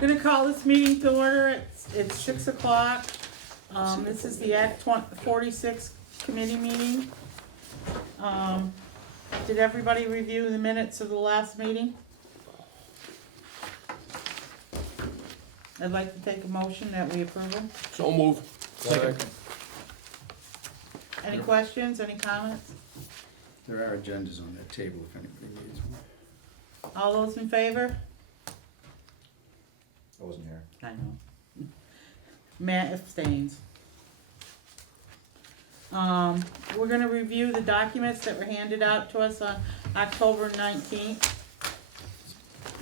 Gonna call this meeting to order. It's 6 o'clock. This is the Act 46 committee meeting. Did everybody review the minutes of the last meeting? I'd like to take a motion that we approve them. So move. Second. Any questions, any comments? There are agendas on that table if anybody needs one. All those in favor? I wasn't here. I know. Matt abstains. We're gonna review the documents that were handed out to us on October 19th.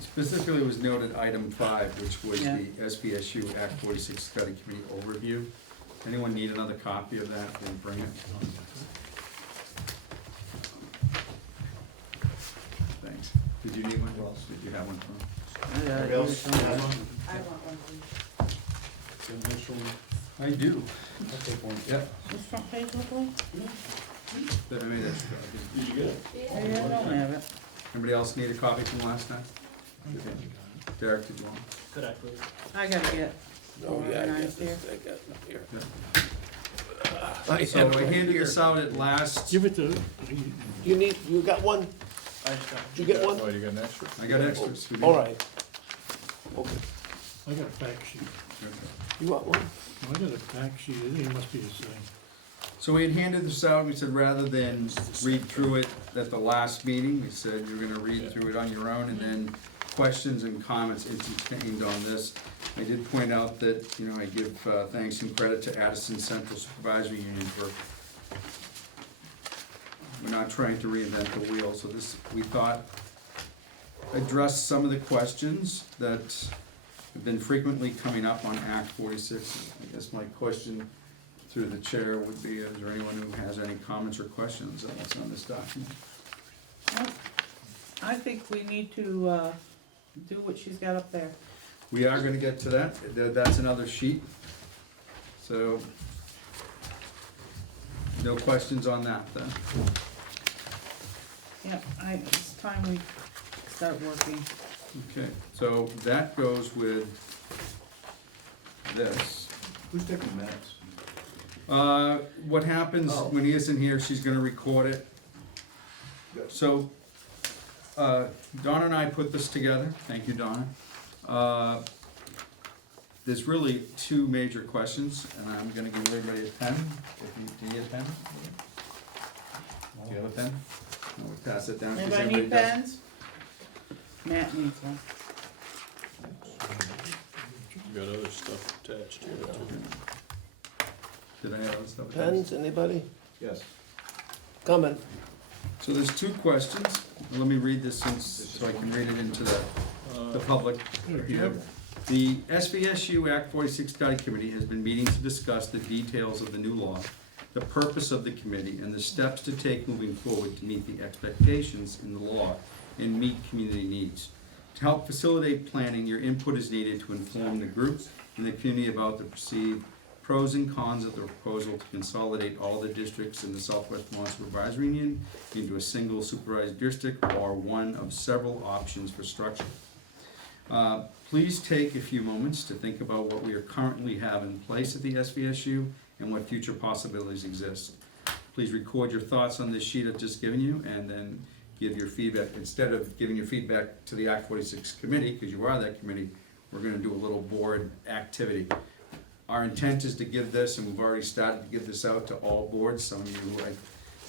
Specifically was noted item 5, which was Yeah. the SVSU Act 46 Study Committee overview. Anyone need another copy of that? We'll bring it. Thanks. Did you need one? Did you have one from? Anybody else has one? I want one, please. I do. I'll take one. Yep. This front page look like? But I mean, that's, Did you get it? Yeah, I don't have it. anybody else need a copy from last time? Derek, did you want? Could I please? I gotta get. Oh, yeah, I organized got here. this, I got it here. Yeah. So I handed this out at last. Give it to, You got one? I just got. Did you get one? Oh, you got an extra? I got extras. Who do you- All right. Okay, I got a fact sheet. Okay. you want one? I got a fact sheet, I think it must be the same. So we had handed this out, we said rather than read through it at the last meeting, we said you're gonna read through it on your own, and then questions and comments contained on this. I did point out that, you know, I give thanks and credit to Addison Central Supervisory Union for, we're not trying to reinvent the wheel, so this, we thought, addressed some of the questions that have been frequently coming up on Act 46. I guess my question through the chair would be, is there anyone who has any comments or questions on what's on this document? I think we need to, do what she's got up there. We are gonna get to that, that's another sheet. So, no questions on that then? Yep, it's time we start working. Okay, so that goes with this. Who's taking minutes? What happens Oh. when he isn't here, she's gonna record it. So, Donna and I put this together, thank you, Donna. There's really two major questions, and I'm gonna give everybody a pen, do you need a pen? Do you have a pen? No, we pass it down. 'cause Anybody need does. pens? Matt needs one. You got other stuff attached here too. Did I have other stuff? Pens, anybody? Yes. Comment? So there's two questions, let me read this so I can read it into the public here. The SVSU Act 46 Study Committee has been meeting to discuss the details of the new law, the purpose of the committee, and the steps to take moving forward to meet the expectations in the law and meet community needs. To help facilitate planning, your input is needed to inform the group and the community about the perceived pros and cons of the proposal to consolidate all the districts in the Southwest Vermont Supervisory Union into a single supervised district or one of several options for structure. Please take a few moments to think about what we are currently have in place at the SVSU and what future possibilities exist. Please record your thoughts on this sheet I've just given you and then give your feedback. Instead of giving your feedback to the Act 46 committee, because you are that committee, we're gonna do a little board activity. Our intent is to give this, and we've already started to give this out to all boards. Some of you, I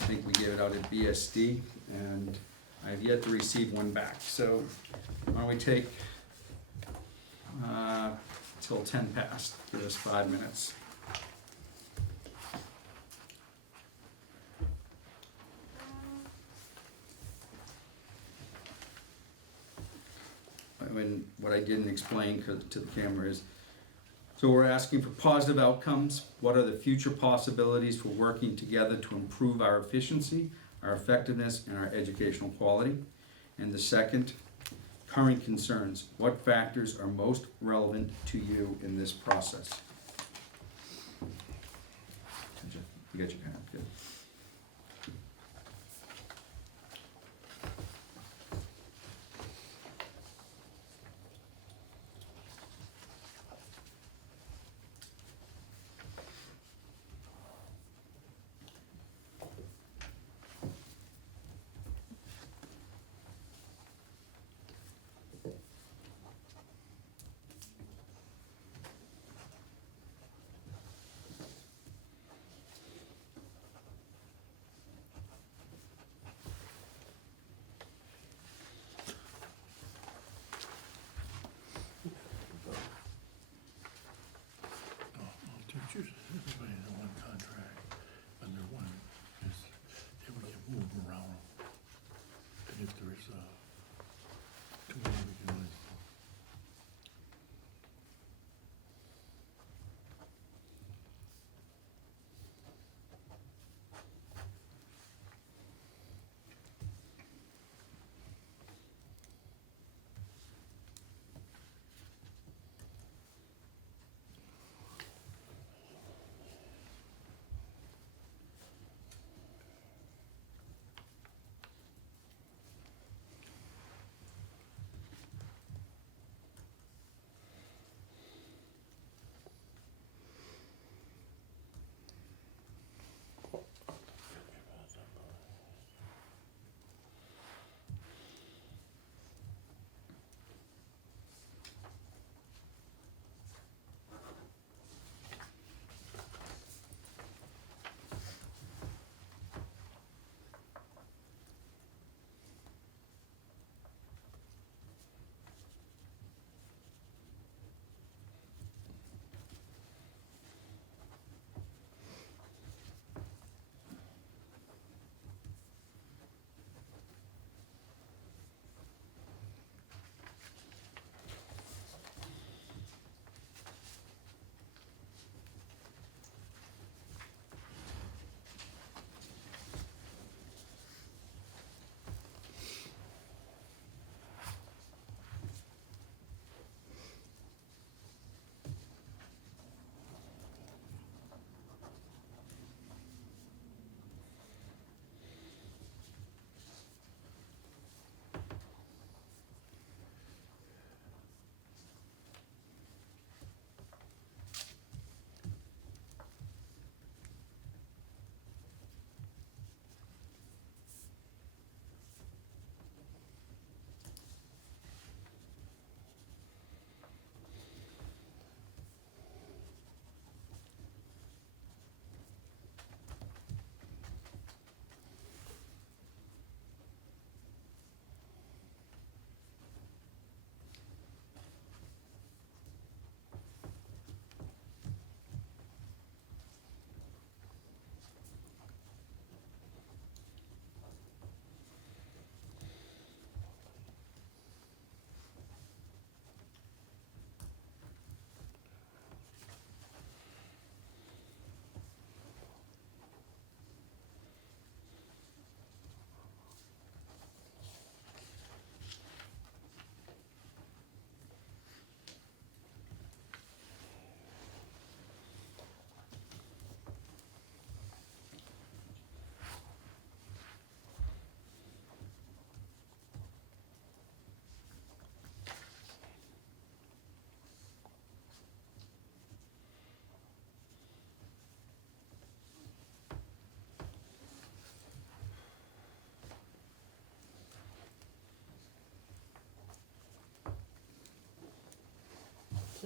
think we gave it out at BSD, and I've yet to receive one back. So why don't we take till 10 past, give us 5 minutes. What I didn't explain to the camera is, so we're asking for positive outcomes. What are the future possibilities for working together to improve our efficiency, our effectiveness, and our educational quality? And the second, current concerns. What factors are most relevant to you in this process? You got your pen, good.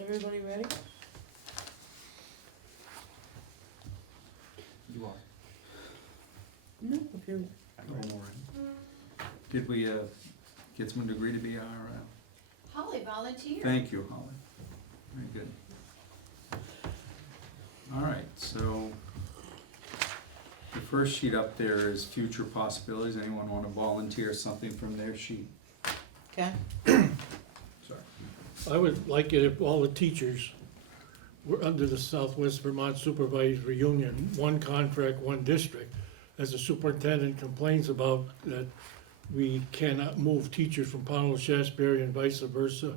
everybody ready? You are. No, if you're, Did we, get someone to agree to be our, Holly volunteered. thank you, Holly. Very good. All right, so the first sheet up there is future possibilities. Anyone want to volunteer something from their sheet? okay, Sorry. I would like it if all the teachers were under the Southwest Vermont Supervisory Union, one contract, one district. As the superintendent complains about that we cannot move teachers from Pownell to Shasberry and vice versa,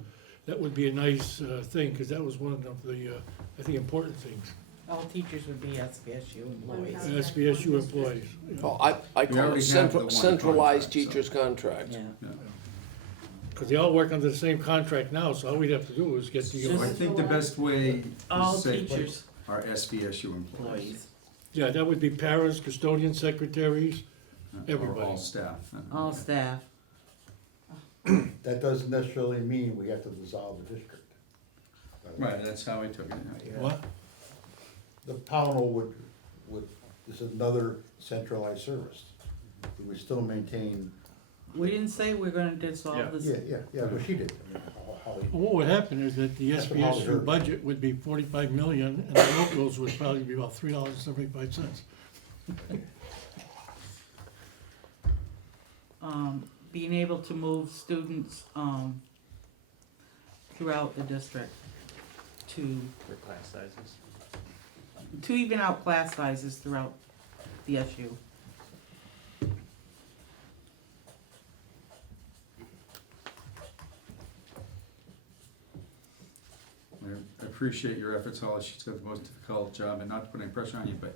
that would be a nice thing, because that was one of the, I think, important things. all teachers would be SVSU employees. One SVSU employees. You know. Well, I We call already it have the one centralized contract, so- teacher's contract. Yeah. Yeah. Because they all work under the same contract now, so all we'd have to do is get the, So I think the best way All is to say teachers, our SVSU employees. employees, yeah, that would be parents, custodians, secretaries. Or Everybody. all staff. all staff. That doesn't necessarily mean we have to dissolve the district. Right, that's how I took it. Yeah. What? The Pownell would, is another centralized service. We would still maintain, We didn't say we're gonna dissolve this. yeah, well, she did. Holly. Well, what would happen is that the That's what Holly SVSU heard. budget would be 45 million, and the locals would probably be about $3.75. Being able to move students, throughout the district to For class sizes. even out class sizes throughout the SU. I appreciate your efforts, Holly. She's got the most difficult job, and not to put any pressure on you, but,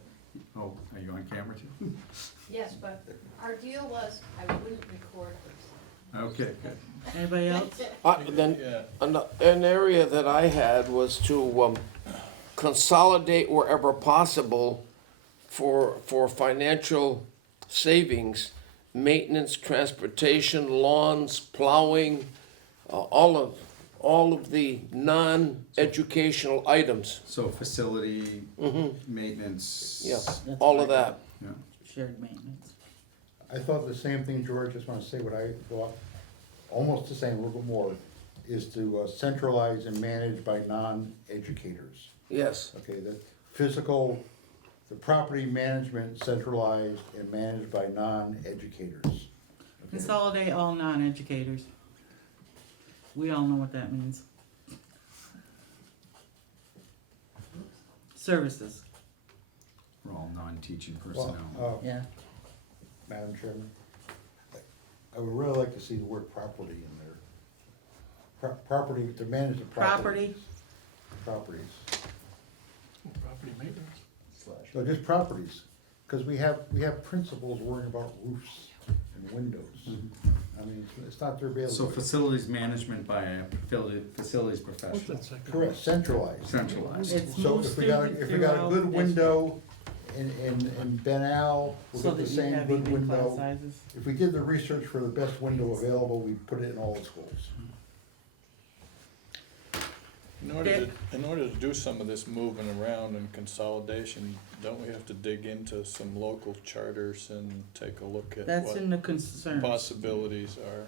oh, are you on camera too? Yes, but our deal was I wouldn't record her. Okay, good. Anybody else? Then, an area that I had was to consolidate wherever possible for financial savings, maintenance, transportation, lawns, plowing, all of the non-educational items. So facility, maintenance. Yeah, That's all what of I that. Yeah. Shared maintenance. I thought the same thing, George, just wanna say what I thought, almost the same, a little bit more, is to centralize and manage by non-educators. Yes, Okay, the property management centralized and managed by non-educators. Okay? Consolidate all non-educators. We all know what that means. Services, We're all non-teaching Well, personnel. yeah. Madam Chairman, I would really like to see the word property in there. Property, to manage the property. Property, Properties. Property maintenance. No, just properties, because we have principals worrying about roofs and windows. I mean, it's not their bailiwick. So facilities management by a facilities What's professional, that second? Correct, centralized. centralized. it's So move if we got, students if we got a throughout good the window in Ben Al, we'll so get the that you same have good even class window. sizes. If we did the research for the best window available, we'd put it in all the schools. In order to do some of this moving around and consolidation, don't we have to dig into some local charters and take a look at That's what in the concerns. possibilities are,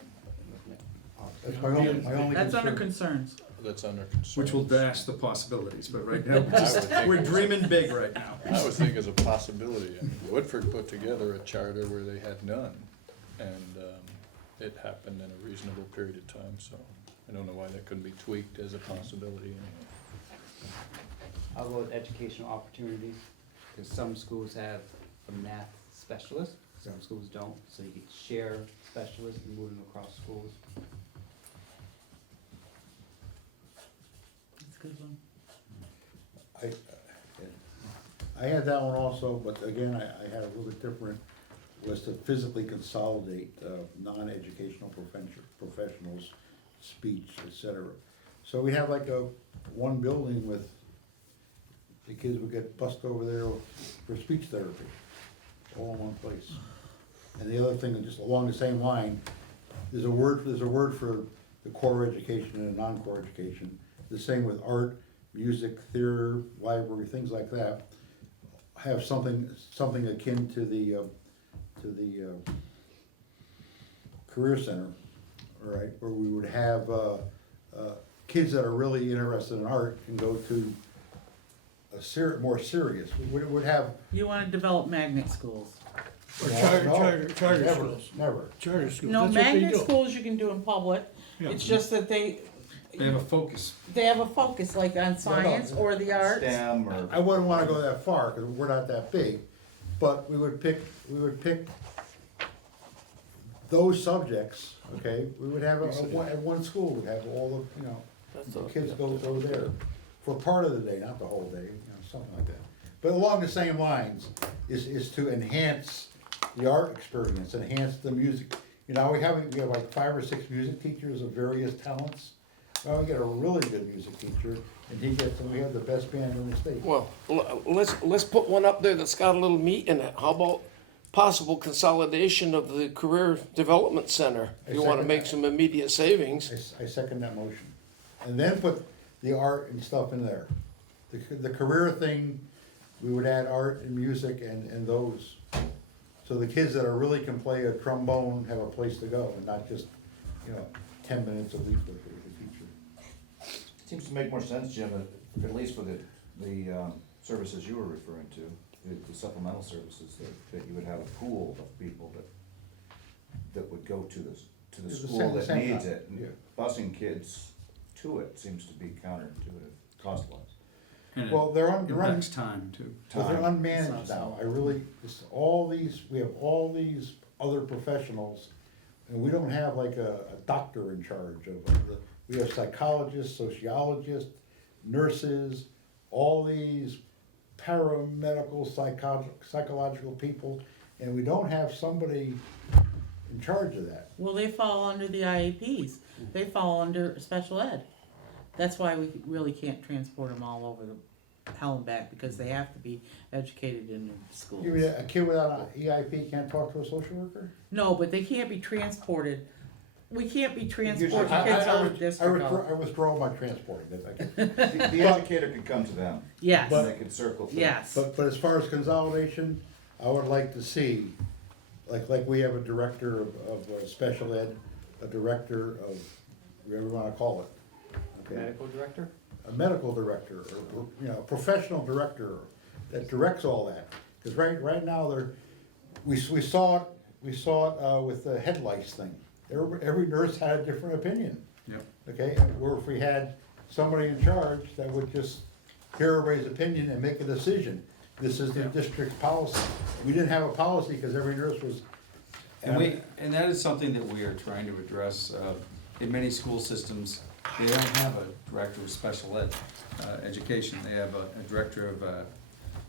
That's my only That's under concern. concerns. that's under concerns? Which will dash the possibilities, but right now, I would think- we're dreaming big right now. I would think as a possibility. I mean, Woodford put together a charter where they had none, and it happened in a reasonable period of time, so I don't know why that couldn't be tweaked as a possibility anyway. I'll go with educational opportunities, because some schools have a math specialist, some schools don't, so you could share specialists and move them across schools. That's a good one. I had that one also, but again, I had a little bit different, was to physically consolidate non-educational professionals, speech, et cetera. So we have like one building with, the kids would get bussed over there for speech therapy, all in one place. And the other thing, just along the same line, there's a word for the core education and the non-core education. the same with art, music, theater, library, things like that. Have something akin to the career center, all right, where we would have, kids that are really interested in art can go to a more serious, we would have. You wanna develop magnet schools. Or No, charter never, schools. Never. Charter schools, No, that's what they magnet do. schools you can do in public, Yeah. it's just that they They have a focus. have a focus, like on science or the arts. STEM or. I wouldn't wanna go that far, cause we're not that big, but we would pick those subjects, okay? We would have at one school, we'd have all the kids go there for part of the day, not the whole day, something like that. But along the same lines is to enhance the art experience, enhance the music. We have like 5 or 6 music teachers of various talents. Well, we get a really good music teacher, and we have the best band in the state. Well, let's put one up there that's got a little meat in it. How about possible consolidation of the Career Development Center? I You wanna second make that. some immediate savings. I second that motion. And then put the art and stuff in there. The career thing, we would add art and music and those. So the kids that are really can play a trombone have a place to go and not just, 10 minutes a week with the teacher. Seems to make more sense, Jim, at least for the services you were referring to, the supplemental services, that you would have a pool of people that would go to the It's the school same- that same needs con- it. yeah. Busing kids to it seems to be counterintuitive, cost-wise. And it Well, they're impacts time too. But they're Time. unmanaged now, we have all these other professionals, and we don't have like a doctor in charge we have psychologists, sociologists, nurses, all these paramedical, psychological people, and we don't have somebody in charge of that. Well, they fall under the IAPs, they fall under special ed. That's why we really can't transport them all over the hell and back, because they have to be educated in the schools. You mean a kid without an EIP can't talk to a social worker? No, but they can't be transported, we can't be transporting I- kids I- out of district. I withdraw my transporting, The educator could come to them, Yes, and they could circle through. yes. but as far as consolidation, I would like to see, like we have a director of special ed, a director of, whatever you wanna call it. Okay, Medical director? a medical director, or, a professional director that directs all that. Cause right now, we saw it with the head lice thing. Every nurse had a different opinion. Yep. Okay, or if we had somebody in charge that would just hear everybody's opinion and make a decision. This is the district's policy. We didn't have a policy because every nurse was. And that is something that we are trying to address. In many school systems, they don't have a director of special ed, education. They have a director of,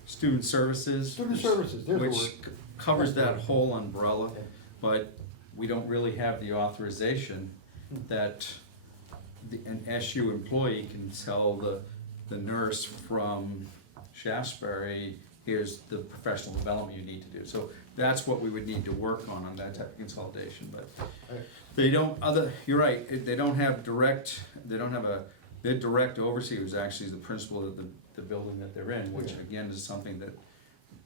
student services. Student services, there's the Which word. covers that whole umbrella, but we don't really have the authorization that an SU employee can tell the nurse from Shaftesbury, here's the professional development you need to do. So that's what we would need to work on that type of consolidation, but they don't, you're right, they don't have their direct overseer is actually the principal of the building that they're in, which again is something that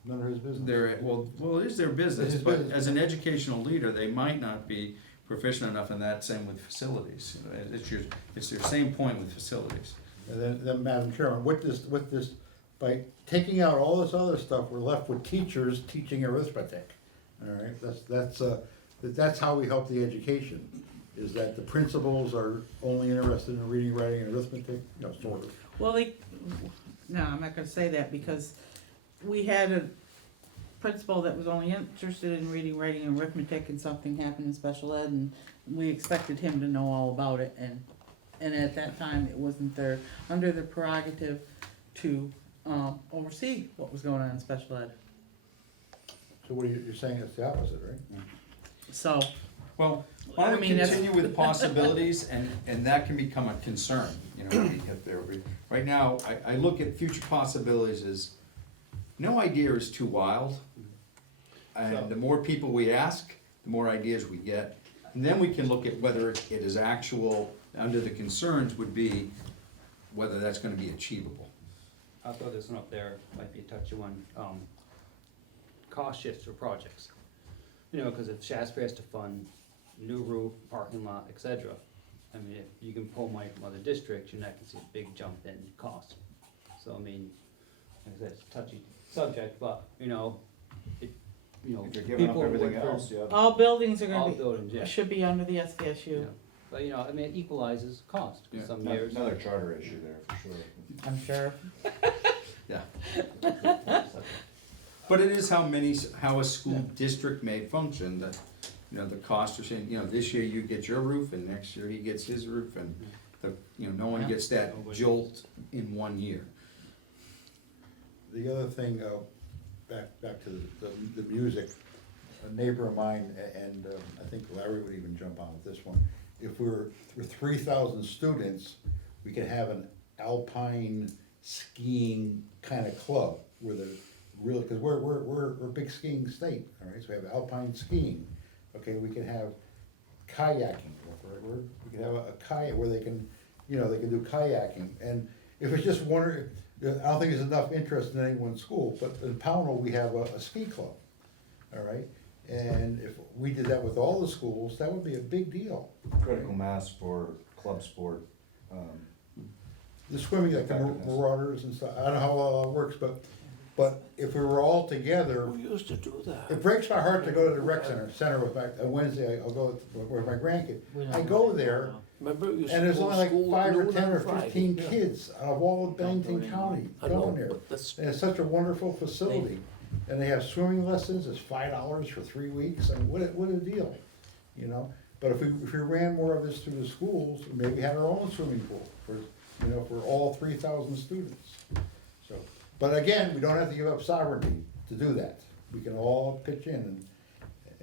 None of his business. well, it is their business, It is but business. as an educational leader, they might not be proficient enough in that, same with facilities. It's your same point with facilities. And then, Madam Chairman, with this, by taking out all this other stuff, we're left with teachers teaching arithmetic. All right, that's how we help the education, is that the principals are only interested in reading, writing, and arithmetic, sort of. Well, no, I'm not gonna say that, because we had a principal that was only interested in reading, writing, and arithmetic, and something happened in special ed, and we expected him to know all about it, and at that time, it wasn't under their prerogative to, oversee what was going on in special ed. So what you're saying it's the opposite, right? So, Well, why don't we I mean, that's- continue with possibilities, and that can become a concern, when we get there. Right now, I look at future possibilities as, no idea is too wild. And the more people we ask, the more ideas we get. And then we can look at whether it is actual, under the concerns would be, whether that's gonna be achievable. I'll throw this one up there, might be a touchy one, cost shifts for projects. You know, cause if Shasbury has to fund new roof, parking lot, et cetera, I mean, if you can pull money from other districts, you're not gonna see a big jump in cost. So, I mean, like I said, it's a touchy subject, but, you know, it, you know, If you're giving up people everything work for else, yeah. All buildings are all gonna buildings, yeah. be, should be under the SVSU. Yeah. But, you know, I mean, it equalizes cost, 'cause Yeah. some years. Another charter issue there, for sure. I'm sure. Yeah. But it is how a school district may function, that, you know, the cost of saying, you know, this year you get your roof, and next year he gets his roof, and no one gets that jolt in 1 year. The other thing, back to the music, a neighbor of mine, and I think Larry would even jump on with this one. If we're 3,000 students, we could have an alpine skiing kind of club where there's really, because we're a big skiing state, all right, so we have alpine skiing. Okay, we can have kayaking, we can have a kayak where they can, they can do kayaking. And if it's just one, I don't think there's enough interest in any one school, but in Pownell, we have a ski club, all right? And if we did that with all the schools, that would be a big deal. Critical mass for club sport, The swimming, like the Marauders and stuff, I don't know how all that works, but if we were all together, We used to do that. it breaks my heart to go to the rec center with my, on Wednesday, I'll go with my grandkid. I go there, Remember, we used to and there's go only to like school 5 or noon 10 on or Friday. 15 Yeah. kids out of all of Bennington County I know, going there. but that's, And it's such a wonderful facility, and they have swimming lessons, it's $5 for 3 weeks, I mean, what a deal, But if we ran more of this through the schools, maybe had our own swimming pool for all 3,000 students. So, but again, we don't have to give up sovereignty to do that, we can all pitch in,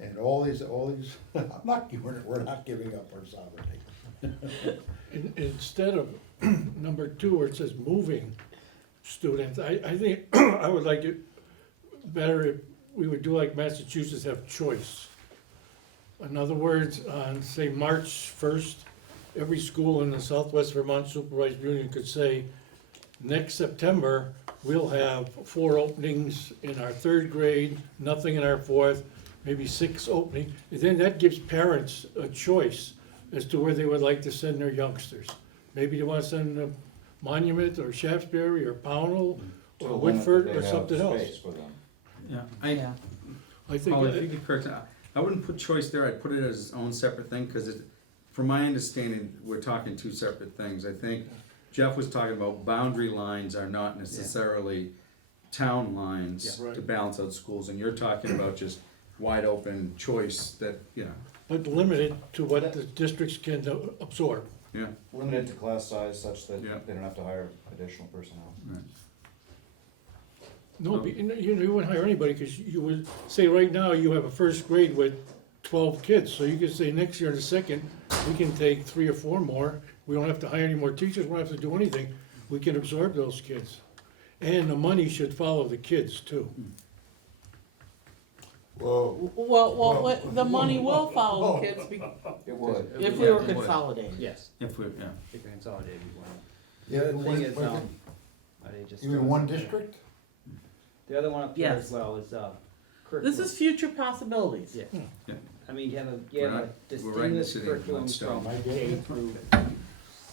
and all these, we're not giving up our sovereignty. Instead of number 2, where it says moving students, I think I would like it better if we would do like Massachusetts, have choice. In other words, on, say, March 1st, every school in the Southwest Vermont Supervised Union could say, next September, we'll have 4 openings in our 3rd grade, nothing in our 4th, maybe 6 openings. And then that gives parents a choice as to where they would like to send their youngsters. Maybe they want to send them to Monument or Shaftesbury or Pownell To or limit that Whitford they or have something else. space for them. Yeah, Yeah. I think, Paul, if you could correct, I wouldn't put choice there, I'd put it as its own separate thing, because from my understanding, we're talking 2 separate things. I think Jeff was talking about boundary lines are not necessarily town lines Yeah. Right. to balance out schools, and you're talking about just wide open choice that, but limited to what the districts can absorb. yeah. Limited to class size such that Yeah. they don't have to hire additional personnel. Right. No, you wouldn't hire anybody, because you would, say right now, you have a 1st grade with 12 kids, so you could say next year in the 2nd, we can take 3 or 4 more, we don't have to hire any more teachers, we don't have to do anything, we can absorb those kids. And the money should follow the kids too. Whoa. Well, the money will follow the kids It would. if we were Yeah. consolidated. Yes, If we, if you're consolidated, you want. Yeah, The thing is, are they just? You mean one district? The other one up there Yes. as well is, curriculum. This is future possibilities. Yeah. Yeah. I mean, you have We're a not- we're writing this distinguished in curriculum one stone. from I get K it. through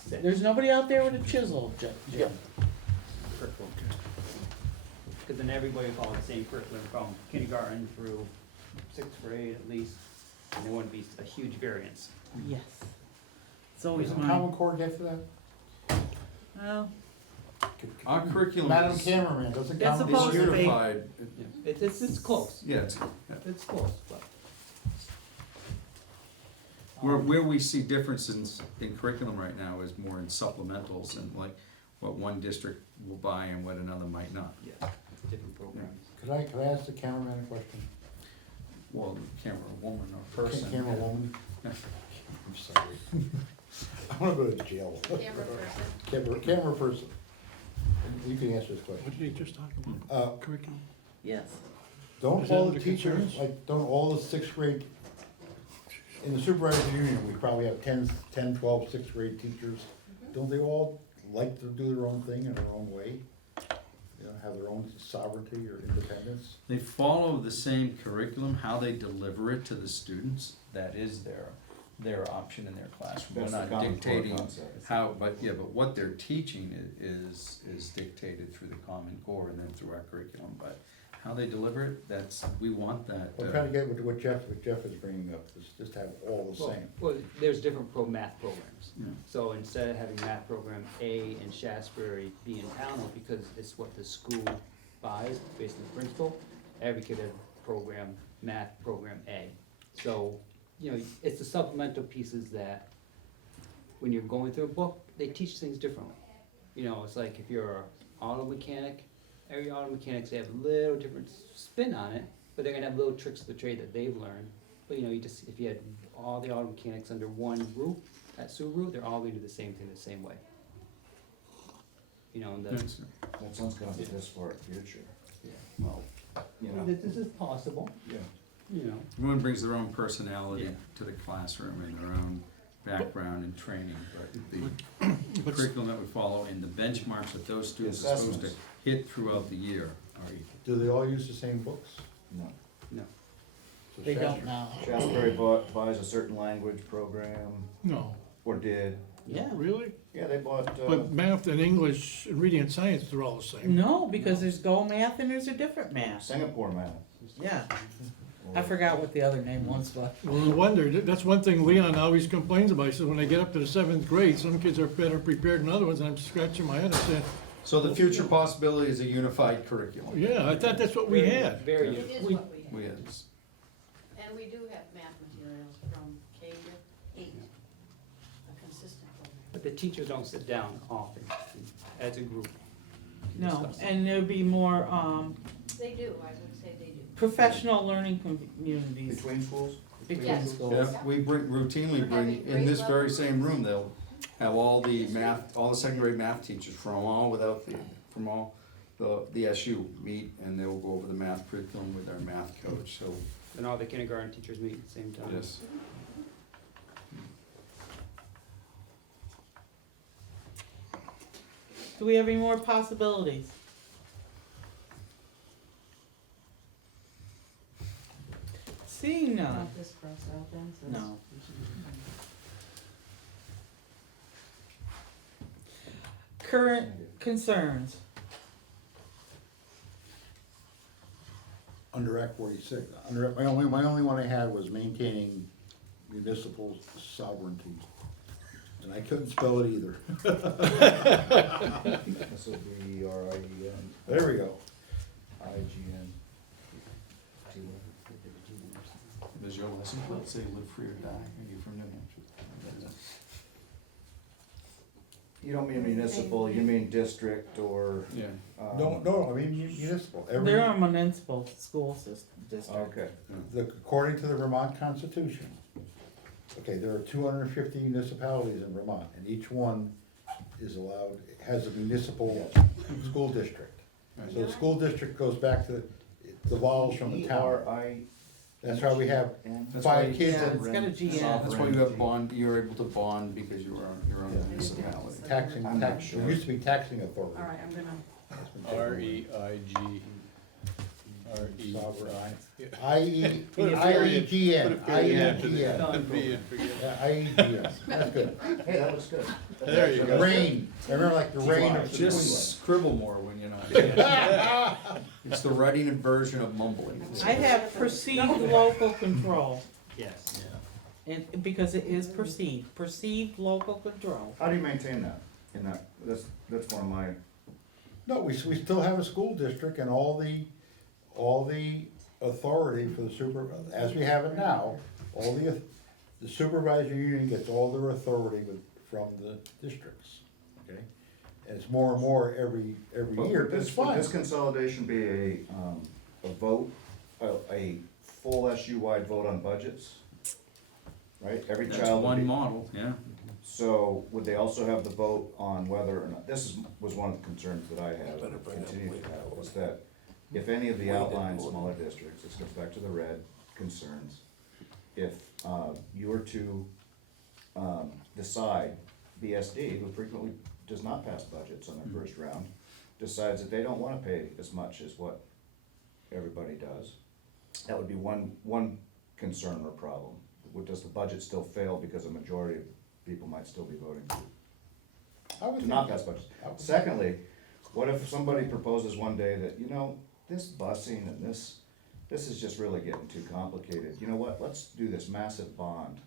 six. There's nobody out there with a chisel, Jim. Curriculum. Cause then everybody follows the same curriculum from kindergarten through 6th grade at least, and there wouldn't be a huge variance. Yes. It's always Doesn't mine. Common Core get to that? Well, Our curriculum Madam is Cameraman, doesn't It's Common supposed Core? to be. unified, It's close, yeah, it's close, but. where we see differences in curriculum right now is more in supplementals and like what one district will buy and what another might not. Yeah, different programs. Could I ask the cameraman a question? Well, camera woman or person. Camera woman? Yeah. I'm sorry. I wanna go to jail. Camera person. Camera person. You can answer this question. What did you just talk about? Curriculum? yes. Don't Is that all the under teachers, concerns? like, don't all the 6th grade, in the supervisory union, we probably have 10, 12 6th grade teachers. Don't they all like to do their own thing in their own way, you know, have their own sovereignty or independence. They follow the same curriculum, how they deliver it to the students, that is their option in their classroom. That's the We're not Common Core dictating concept. how, but what they're teaching is dictated through the Common Core and then through our curriculum, but how they deliver it, we want that. I'm trying to get what Jeff is bringing up, is just have all the Well- same. Well, there's different math programs. Yeah. So instead of having math program A in Shasberry be in Pownell, because it's what the school buys based on the principal, every kid has math program A. So, you know, it's the supplemental pieces that, when you're going through a book, they teach things differently. You know, it's like if you're an auto mechanic, every auto mechanics, they have a little different spin on it, but they're gonna have little tricks of the trade that they've learned. But you know, if you had all the auto mechanics under one roof at Subaru, they're all gonna do the same thing the same way. You know, and That's- That sounds kind of a disparate future, well, you know? this is possible, Yeah. you know. Everyone brings their own personality Yeah. to the classroom and their own background and training, but the curriculum that we follow and the benchmarks that those students are supposed to Assessments. hit throughout the year are equal. Do they all use the same books? No. So They don't Shasberry- now. Shasberry buys a certain language program, No, or did. Yeah. really? Yeah, they bought, But math and English, and reading and science, they're all the same. No, because there's Go Math and there's a different math. Singapore math. Yeah, I forgot what the other name was, but. Well, no wonder, that's one thing Leon always complains about, he says when they get up to the 7th grade, some kids are better prepared than other ones, and I'm scratching my head and saying, So the future possibility is a unified curriculum. yeah, I thought that's what we had. It Very, is we, what we have, We is. and we do have math materials from K to 8, a consistent program. but the teachers don't sit down often as a group. to No, discuss it. and there'll be more, They do, I would say they do. professional learning communities Between schools? between Yes. schools. Yeah, we routinely bring, in this very same room, they'll have all the second grade math teachers from all the SU meet, and they will go over the math curriculum with our math coach, so, And all the kindergarten teachers meet at the same time. yes. Do we have any more possibilities? Seeing none, Want this crossed out then? So it's- no. Current concerns, Under Act 46, my only one I had was maintaining municipal sovereignty. And I couldn't spell it either. This would be RIEN, There we go. IGN. Does your lesson plan say live free or die? Are you from New Hampshire? You don't mean municipal, you mean district or, Yeah. No, I mean municipal. they're a municipal school system, district. Okay, According to the Vermont Constitution, okay, there are 250 municipalities in Vermont, and each one is allowed, has a municipal school district. So the school district goes back to, it evolves from the town. ERI. That's why we have That's why- 5 kids Yeah, in it's got a G in it. That's why you have bond, you're able to bond because you're on a municipality. taxing, I'm not tax, sure. there used to be taxing authority. All right, I'm gonna, That's been taken away. REIG. Sovereign. Yeah. Put a period. IEGN, Put a period after IEGN. that. Could be it, forget it. Yeah, IEGN, that's good. Hey, that looks good. There you go. Rain, I remember like the rain of the Just scribble more when you're not. It's the writing version of mumbling. I have perceived local control, Yes. and, because it is perceived local control. How do you maintain that? That's one of my, No, we still have a school district and all the authority for the as we have it now, the supervisory union gets all their authority from the districts, okay? And it's more and more every year, but it's would fine. this consolidation be a vote, a full SU-wide vote on budgets? Right, every That's child would one be. model, yeah. So would they also have the vote on whether or not, was one of the concerns that I had, and continue to have, was that if any of the outlying smaller districts, this goes back to the red concerns, if you were to decide, BSD, who frequently does not pass budgets on their first round, decides that they don't wanna pay as much as what everybody does. That would be one concern or problem. Does the budget still fail because a majority of people might still be voting to not pass budgets? Secondly, what if somebody proposes one day that, you know, this busing and this is just really getting too complicated. You know what, let's do this massive bond,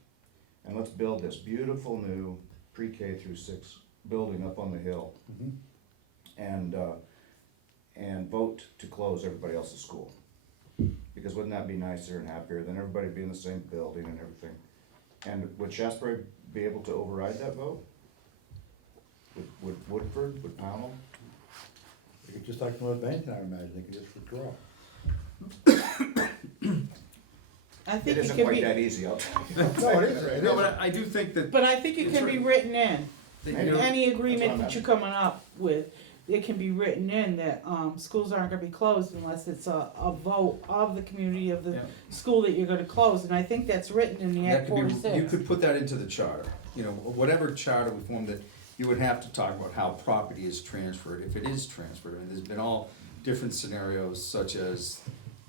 and let's build this beautiful new pre-K through 6 building up on the hill. And vote to close everybody else's school. Because wouldn't that be nicer and happier than everybody be in the same building and everything? And would Shasberry be able to override that vote? Would Woodford, would Pownell? You could just like North Bennington, I imagine, they could just withdraw. I It think it isn't can quite be, that easy, I'll tell you. No, it is, it No, is. but I do think that, but I think it can be written in. that, you Maybe. know, Any That's agreement what that I'm you're coming up with, it can be written in that, schools aren't gonna be closed unless it's a vote of the community of the Yeah. school that you're gonna close, and I think that's written in the that Act could be, 46. you could put that into the charter, you know, whatever charter we form, that you would have to talk about how property is transferred, if it is transferred, and there's been all different scenarios, such as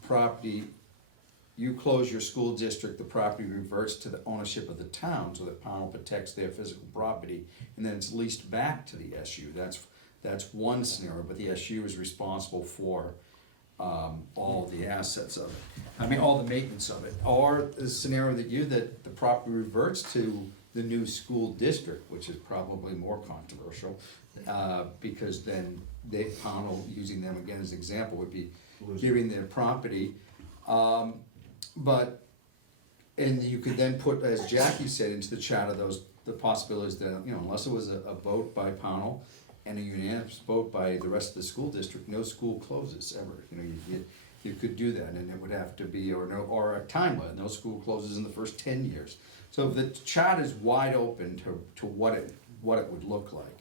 property, you close your school district, the property reverts to the ownership of the town, so that Pownell protects their physical property, and then it's leased back to the SU, that's one scenario, but the SU is responsible for, all the assets of it. I mean, all the maintenance of it, or the scenario that the property reverts to the new school district, which is probably more controversial, because then Pownell, using them again as an example, would be giving their property, but, and you could then put, as Jackie said, into the charter, the possibilities that, you know, unless it was a vote by Pownell and a unanimous vote by the rest of the school district, no school closes ever, you know, you could do that, and it would have to be, or a time limit, no school closes in the first 10 years. So the charter is wide open to what it would look like,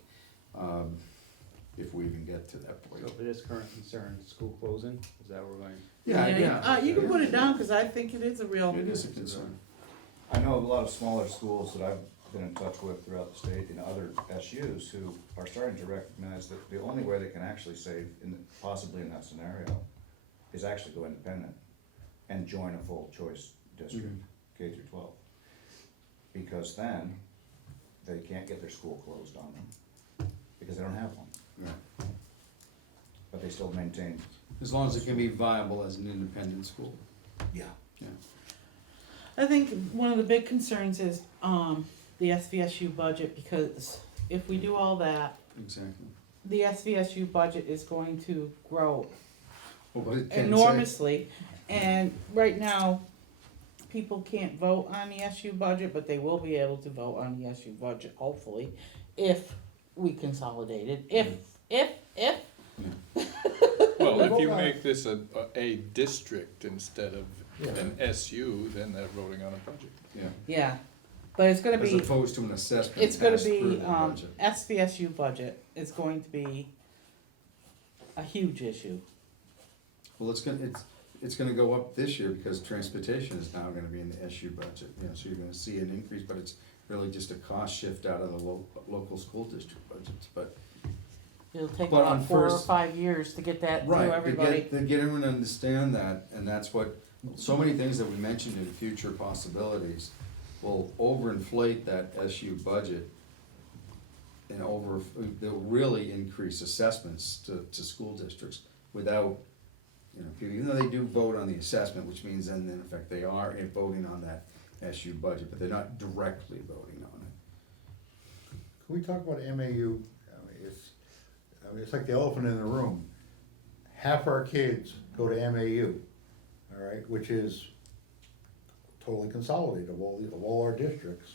if we even get to that point. So for this current concern, school closing, is that where we're going? Yeah. You can put it down, cause I think it is a real. It is a concern. I know a lot of smaller schools that I've been in touch with throughout the state and other SUs who are starting to recognize that the only way they can actually save, possibly in that scenario, is actually go independent and join a full choice district, K through 12. Because then, they can't get their school closed on them, because they don't have one, Right. but they still maintain. As long as it can be viable as an independent school. Yeah. Yeah. I think one of the big concerns is, the SVSU budget, because if we do all that, Exactly. the SVSU budget is going to grow Well, but it can say- enormously, and right now, people can't vote on the SU budget, but they will be able to vote on the SU budget, hopefully, if we consolidate it, if. Well, if you Vote on it. make this a district instead of Yeah. an SU, then they're voting on a budget. Yeah, Yeah, but it's gonna as be, opposed to an assessment. it's gonna passed through be, the budget. SVSU budget is going to be a huge issue. Well, it's gonna go up this year because transportation is now gonna be in the SU budget, you know, so you're gonna see an increase, but it's really just a cost shift out of the local school district budgets, but. It'll take But about on 4 or first- 5 years to get that through Right, everybody. to get everyone to understand that, and that's what, so many things that we mentioned in future possibilities will overinflate that SU budget and they'll really increase assessments to school districts without, you know, even though they do vote on the assessment, which means then in effect they are voting on that SU budget, but they're not directly voting on it. Can we talk about MAU? It's like the elephant in the room. Half our kids go to MAU, all right, which is totally consolidated of all our districts.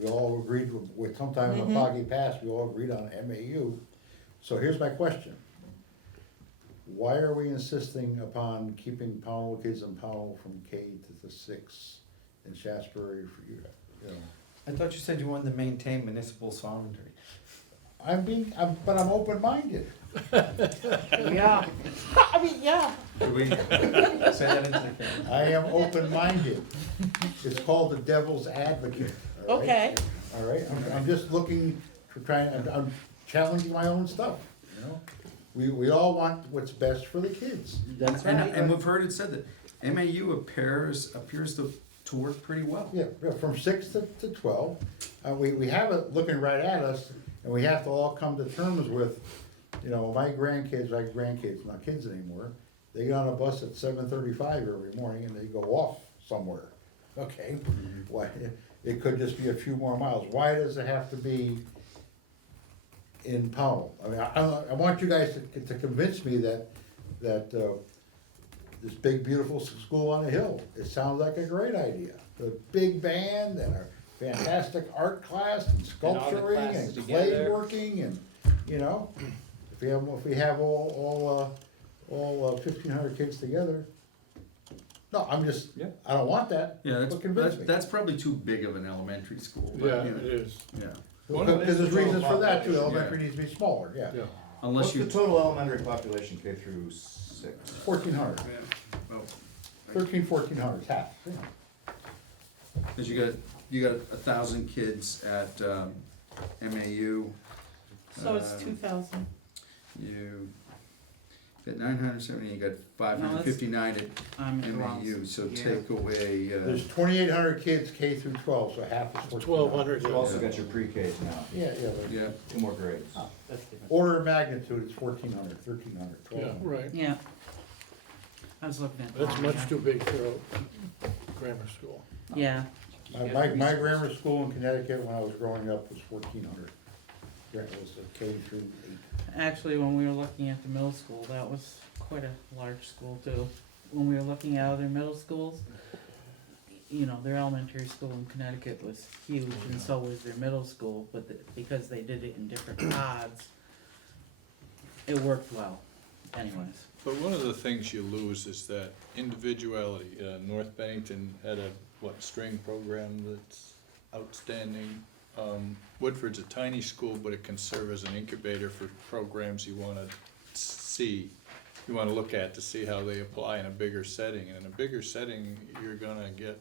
We all agreed with sometime in the foggy past, we all agreed on MAU. So here's my question. Why are we insisting upon keeping Pownell kids in Pownell from K to 6 in Shasberry for you know? I thought you said you wanted to maintain municipal sovereignty. But I'm open-minded. Yeah, I mean, yeah, Could we say that into the camera? I am open-minded. It's called the devil's advocate, all right? okay. All right, I'm just looking for challenging my own stuff, you know? We all want what's best for the kids. That's And we've heard it said that MAU appears to work pretty well. Yeah, from 6 to 12, we have it looking right at us, and we have to all come to terms with, you know, my grandkids, not kids anymore, they get on a bus at 7:35 every morning and they go off somewhere, okay? Why, it could just be a few more miles, why does it have to be in Pownell? I mean, I want you guys to convince me that, this big beautiful school on the hill, it sounds like a great idea. The big band and a fantastic art class and And all the sculpturing classes and clay together. working and, you know, if we have all 1,500 kids together. No, I'm just, Yeah. I don't want that, Yeah, but convince me. that's probably too big of an elementary school. but, Yeah, you know, it is, Yeah, Because there's reasons for that too, population, elementary needs to be smaller, yeah. yeah. unless What's you. the total elementary population K through 6? 1,400, Yeah, well, 1,400, half, yeah. cause you got 1,000 kids at, MAU. So it's 2,000. You got 970, you got No, that's- 559 at I'm in the wrong. MAU, so year. take away, There's 2,800 kids K through 12, so half is 1,400. 1,200, You also got your pre-Ks now, Yeah, but yeah, 2 more grades. That's different. order of magnitude, it's 1,400, 1,300, yeah, 1,200. right. Yeah. I was looking at. That's wrong, much yeah. too big for a grammar school. Yeah, My grammar school in Connecticut when I was growing up was 1,400. It was a K through 8. actually, when we were looking at the middle school, that was quite a large school too. When we were looking at other middle schools, you know, their elementary school in Connecticut was huge and so was their middle school, but because they did it in different pods, it worked well anyways. But one of the things you lose is that individuality. North Bennington had a, string program that's outstanding. Woodford's a tiny school, but it can serve as an incubator for programs you wanna see, you wanna look at to see how they apply in a bigger setting. And in a bigger setting, you're gonna get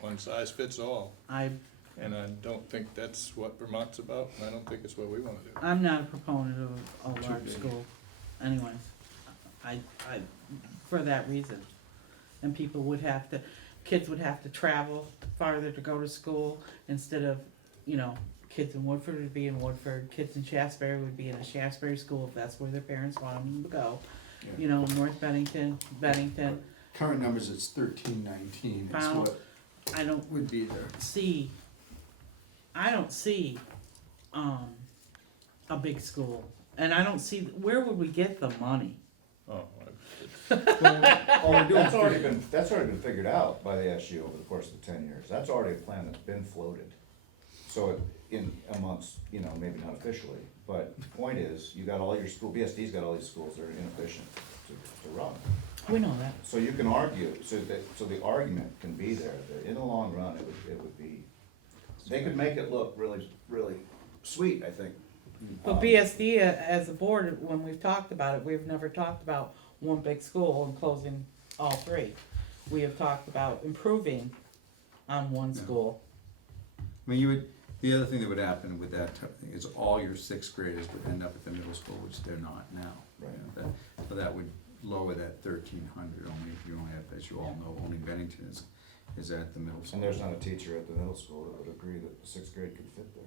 one size fits all. And I don't think that's what Vermont's about, and I don't think it's what we wanna do. I'm not a proponent of a Too large big. school anyways. I, for that reason. And kids would have to travel farther to go to school instead of, you know, kids in Woodford would be in Woodford, kids in Shasberry would be in a Shasberry school if that's where their parents want them to go. You know, North Bennington, current numbers, it's 1319 is Pownell. what I don't would be there. see, a big school. And I don't see, where would we get the money? Oh, That's already been figured out by the SU over the course of the 10 years. That's already a plan that's been floated. So in amongst, you know, maybe not officially, but the point is, you got all your school, BSD's got all these schools that are inefficient to run. We know that. So you can argue, so the argument can be there, that in the long run, it would be, they could make it look really, really sweet, I think. But BSD, as a board, when we've talked about it, we've never talked about one big school and closing all three. We have talked about improving on one school. I mean, the other thing that would happen with that type of thing is all your 6th graders would end up at the middle school, which they're not now. Right. You know, so that would lower that 1,300, only, you only have, as you all know, only Bennington is at the middle school. And there's not a teacher at the middle school that would agree that the 6th grade could fit there.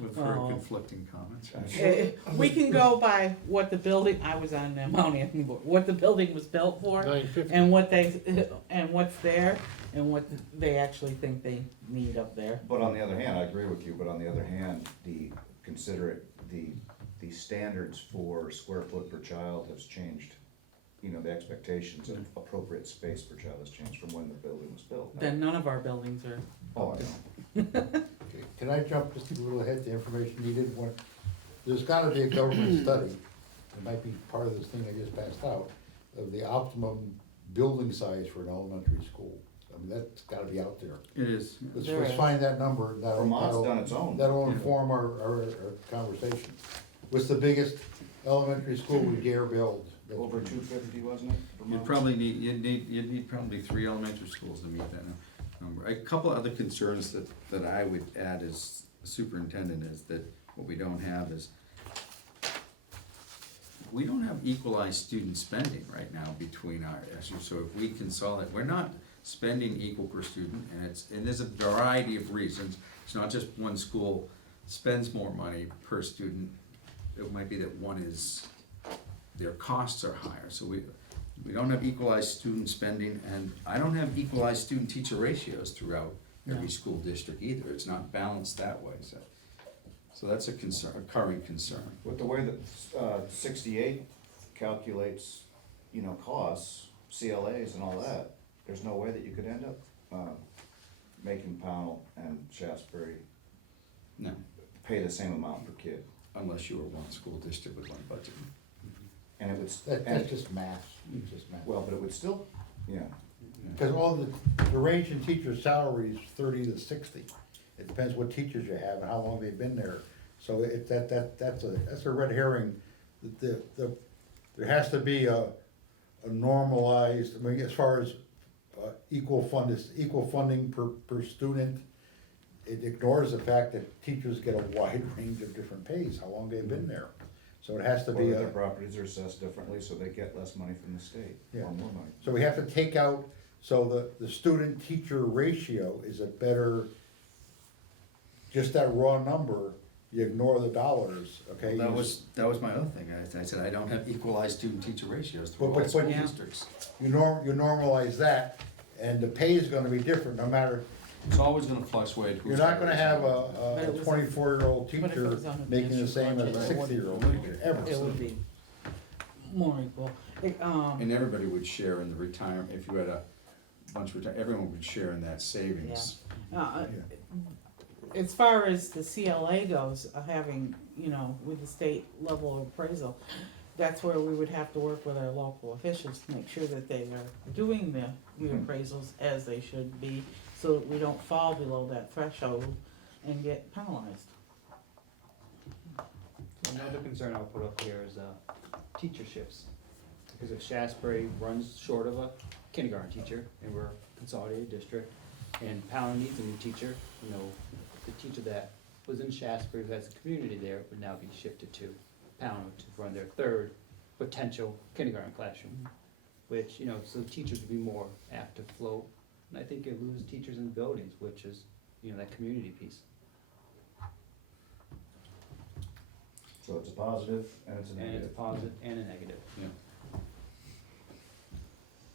We've heard Oh. conflicting comments. We can go by what the building, I was on the Mount Anthony board, what the building was built for, 950. and and what's there, and what they actually think they need up there. But on the other hand, I agree with you, but on the other hand, the standards for square foot per child has changed. You know, the expectations of appropriate space per child has changed from when the building was built. Then none of our buildings are. Oh, I know. Okay, can I jump just a little ahead to information needed? There's gotta be a government study, it might be part of this thing I just passed out, of the optimum building size for an elementary school. I mean, that's gotta be out there. It is. Let's find that number, Vermont's done its own. that'll inform our conversation. What's the biggest elementary school we dare build? Over 250, wasn't it? You'd probably you'd need probably 3 elementary schools to meet that number. A couple other concerns that I would add as superintendent is that what we don't have is, we don't have equalized student spending right now between our SU, so if we consolidate, we're not spending equal per student, and there's a variety of reasons. It's not just one school spends more money per student, it might be that one is, their costs are higher, so we don't have equalized student spending, and I don't have equalized student-teacher ratios throughout every No. school district either, it's not balanced that way, so that's a concern, a current concern. With the way that 68 calculates, costs, CLAs and all that, there's no way that you could end up making Pownell and Shasberry No, pay the same amount per kid. unless you were one school district with one budget. And it would, That's just math, it's just math. well, but it would still, yeah. Because all the range in teacher salaries 30 to 60. It depends what teachers you have and how long they've been there. So that's a red herring. There has to be a normalized, I mean, as far as equal funding per student. It ignores the fact that teachers get a wide range of different pays, how long they've been there. So it has to Or be that their a, properties are assessed differently, so they get less money from the state, Yeah. or more money. so we have to take out, so the student-teacher ratio is a better, just that raw number, you ignore the dollars, okay? That was my other thing, I said I don't have equalized student-teacher ratios through But- all but- school Yeah. districts. You normalize that, and the pay is gonna be different, no matter, It's always gonna fluctuate. who's you're not gonna have But it a was- 24-year-old but if it teacher was on a making the district same as a budget, 60-year-old teacher, ever. It would be more equal. And everybody would share in the retirement, if you had a bunch of everyone would share in that savings. Uh, As far as the CLA goes, having, with the state level of appraisal, that's where we would have to work with our local officials to make sure that they are doing the reappraisals as they should be, so that we don't fall below that threshold and get penalized. Another concern I'll put up here is teacher shifts. Because if Shasberry runs short of a kindergarten teacher, and we're a consolidated district, and Pownell needs a new teacher, the teacher that was in Shasberry who has a community there would now be shifted to Pownell to run their third potential kindergarten classroom. Which, so teachers would be more apt to float, and I think you lose teachers in buildings, which is, that community piece. So it's a positive and it's a And it's a negative. positive and a negative.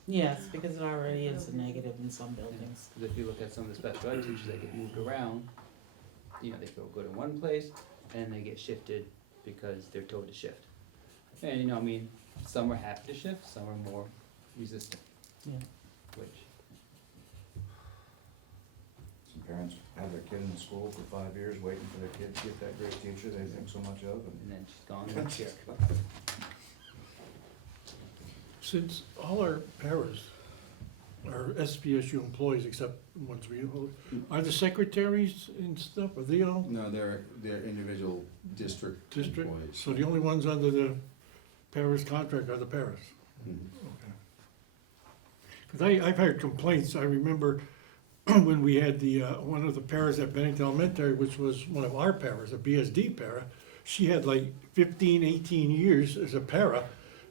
Yes, because it already is a negative in some buildings. Because if you look at some of the special ed teachers that get moved around, they feel good in one place, and they get shifted because they're told to shift. And, some are happy to shift, some are more resistant, Yeah. which, Some parents have their kid in the school for 5 years, waiting for their kid to get that great teacher they think so much of, and then she's gone next year. Since all our paras are SVSU employees, except ones we, are the secretaries and stuff, are they all No, they're individual district district? employees. So the only ones under the paras contract are the paras? Mhm. Because I've heard complaints, I remember when we had the, one of the paras at Bennington Elementary, which was one of our paras, a BSD para, she had like 15, 18 years as a para,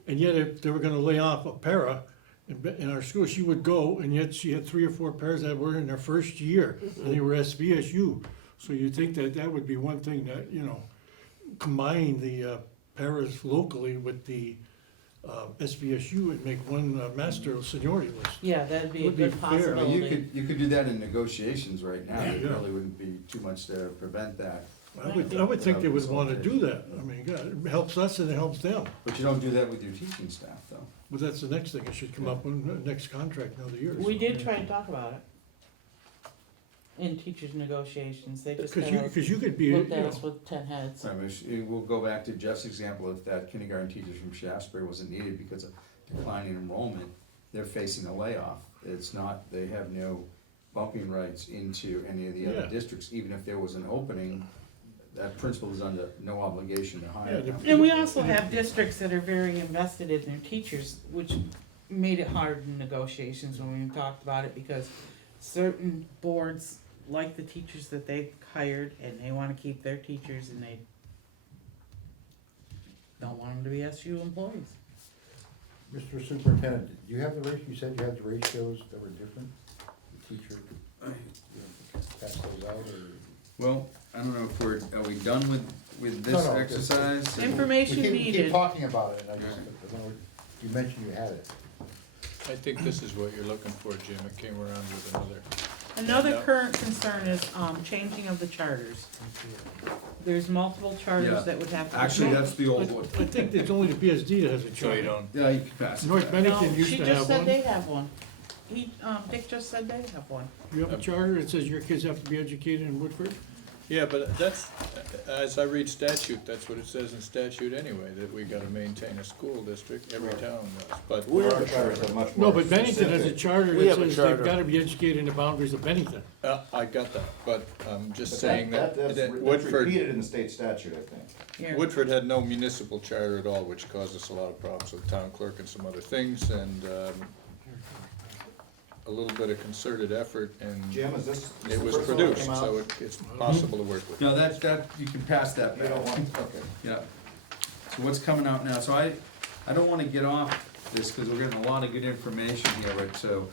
and yet if they were gonna lay off a para in our school, she would go, and yet she had 3 or 4 paras that were in their first year, and they were SVSU. So you'd think that would be one thing that, combine the paras locally with the SVSU and make one master seniority list. Yeah, that'd be a Would be good fair. Well, possibility. you could do that in negotiations right now, there Yeah. really wouldn't be too much to prevent that. I would think they would wanna do that. I mean, God, it helps us and it helps them. But you don't do that with your teaching staff, though. But that's the next thing, it should come up in the next contract another year. We did try and talk about it in teachers' negotiations, they just Because kind of you could be, you looked at know, us with 10 heads. So I mean, we'll go back to Jeff's example, if that kindergarten teacher from Shasberry wasn't needed because of declining enrollment, they're facing a layoff. It's not, they have no bumping rights into any of the other Yeah. districts, even if there was an opening, that principal is under no obligation to hire Yeah, them. And we also have districts that are very invested in their teachers, which made it hard in negotiations when we talked about it, because certain boards like the teachers that they hired, and they wanna keep their teachers, and they SVSU employees. Mr. Superintendent, do you have the ratio, you said you had the ratios that were different? The teacher, pass those out, or? Well, I don't know if are we done with this No, no, exercise? Information We needed. keep talking about it, and you mentioned you had it. I think this is what you're looking for, Jim. It came around with another. Another Yeah. current concern is, changing of the charters. There's multiple charters Yeah. that would have to. Actually, that's the old one. I think it's only the BSD that has a So you charter. don't, Yeah, you can pass it. North back. Bennington No, used she to just have said one. they have one. Dick just said they have one. You have a charter that says your kids have to be educated in Woodford? yeah, but that's, as I read statute, that's what it says in statute anyway, that we gotta maintain a school district, every town does, but. We have Our a charters charter. are much No, more but Bennington has a specific. charter We that have a says charter. they've gotta be educated in the boundaries of Bennington. I got that, but I'm just But saying that that's Woodford, repeated in the state statute, I think. Here. Woodford had no municipal charter at all, which caused us a lot of problems with town clerk and some other things, and, a little bit of concerted effort, and Jim, is this? it was first one that produced, came out? so it's possible to work with. No, that, you can pass that You don't back. want, okay. Yeah. So what's coming out now? So I don't wanna get off this, cause we're getting a lot of good information here, right? So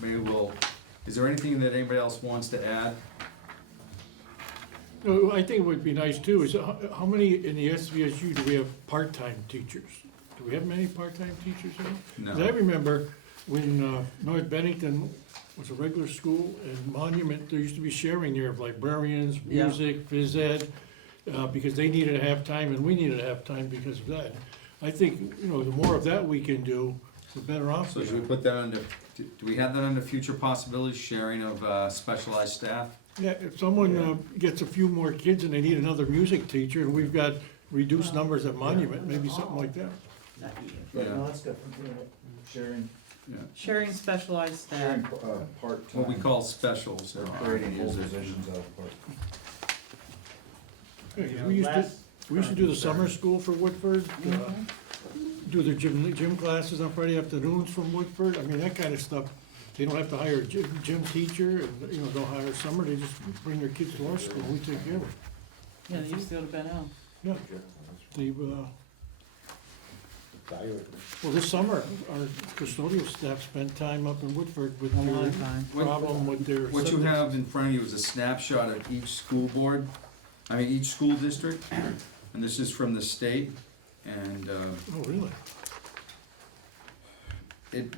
maybe is there anything that anybody else wants to add? No, I think it would be nice too, is how many in the SVSU do we have part-time teachers? Do we have many part-time teachers in? No. 'Cause I remember when North Bennington was a regular school and Monument, there used to be sharing there of librarians, Yeah. music, phys ed, because they needed to have time and we needed to have time because of that. I think, you know, the more of that we can do, the better off So we should we are. put that under, do we have that under future possibilities, sharing of specialized staff? Yeah, if someone gets a few more kids and they need another music teacher and we've got reduced numbers at Monument, maybe something like that. Not you. Yeah. that's different, sharing, Yeah. Sharing specialized sharing, staff. part-time. What we call specials. Or or creating whole music. positions out of part. Yeah, 'cause we used to do the summer school for Woodford, Mhm. do the gym classes on Friday afternoons from Woodford, I mean, that kind of stuff. They don't have to hire a gym teacher, and, you know, don't hire summer, they just bring their kids to our school, we take care of it. Yeah, they used to go to Ben L. Yeah, the, Value. well, this summer, our custodial staff spent time up in Woodford with A lot their of time. problem with their. What you septic. have in front of you is a snapshot of each school board, each school district, and this is from the state, and, Oh, really? it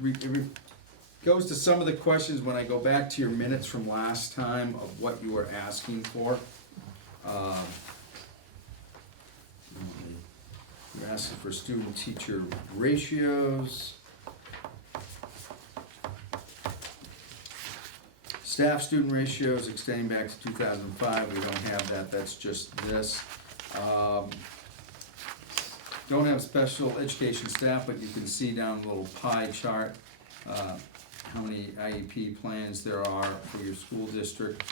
goes to some of the questions when I go back to your minutes from last time of what you were asking for. You're asking for student-teacher ratios. Staff-student ratios extending back to 2005, we don't have that, that's just this. Don't have special education staff, but you can see down the little pie chart, how many IEP plans there are for your school district.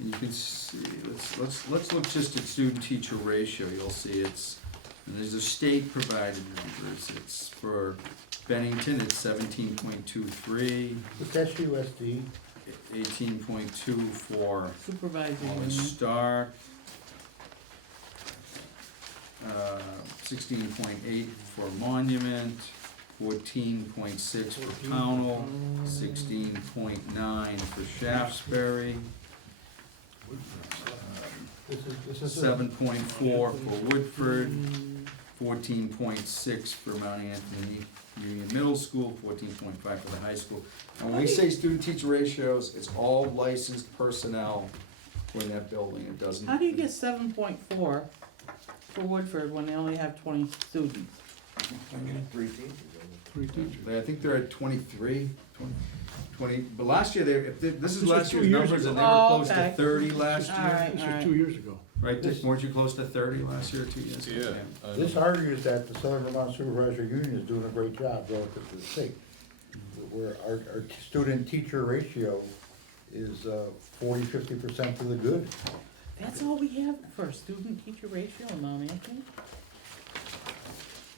And you can see, let's look just at student-teacher ratio, you'll see and there's a state provided numbers, it's for Bennington, it's 17.23, With SUSD, 18.2 for Supervisor Wallace union. Star, 16.8 for Monument, 14.6 for Pownell, 16.9 for Shaftesbury, this is. 7.4 for Woodford, 14.6 for Mount Anthony Union Middle School, 14.5 for the high school. And when we say student-teacher ratios, it's all licensed personnel for that building, it doesn't. How do you get 7.4 for Woodford when they only have 20 students? Three teachers. Three teachers. I think they're at 23, 20, but last year, this is This was last 2 year's years numbers, and they ago. were Oh, close to okay. 30 last All year. right. This was 2 years ago. Right, Dick, weren't you close to 30 last year, 2 years ago? Yeah. This argues that the Southern Vermont Supervisor Union is doing a great job relative to the state. Where our student-teacher ratio is 40–50% to the good. That's all we have for a student-teacher ratio in Mount Anthony?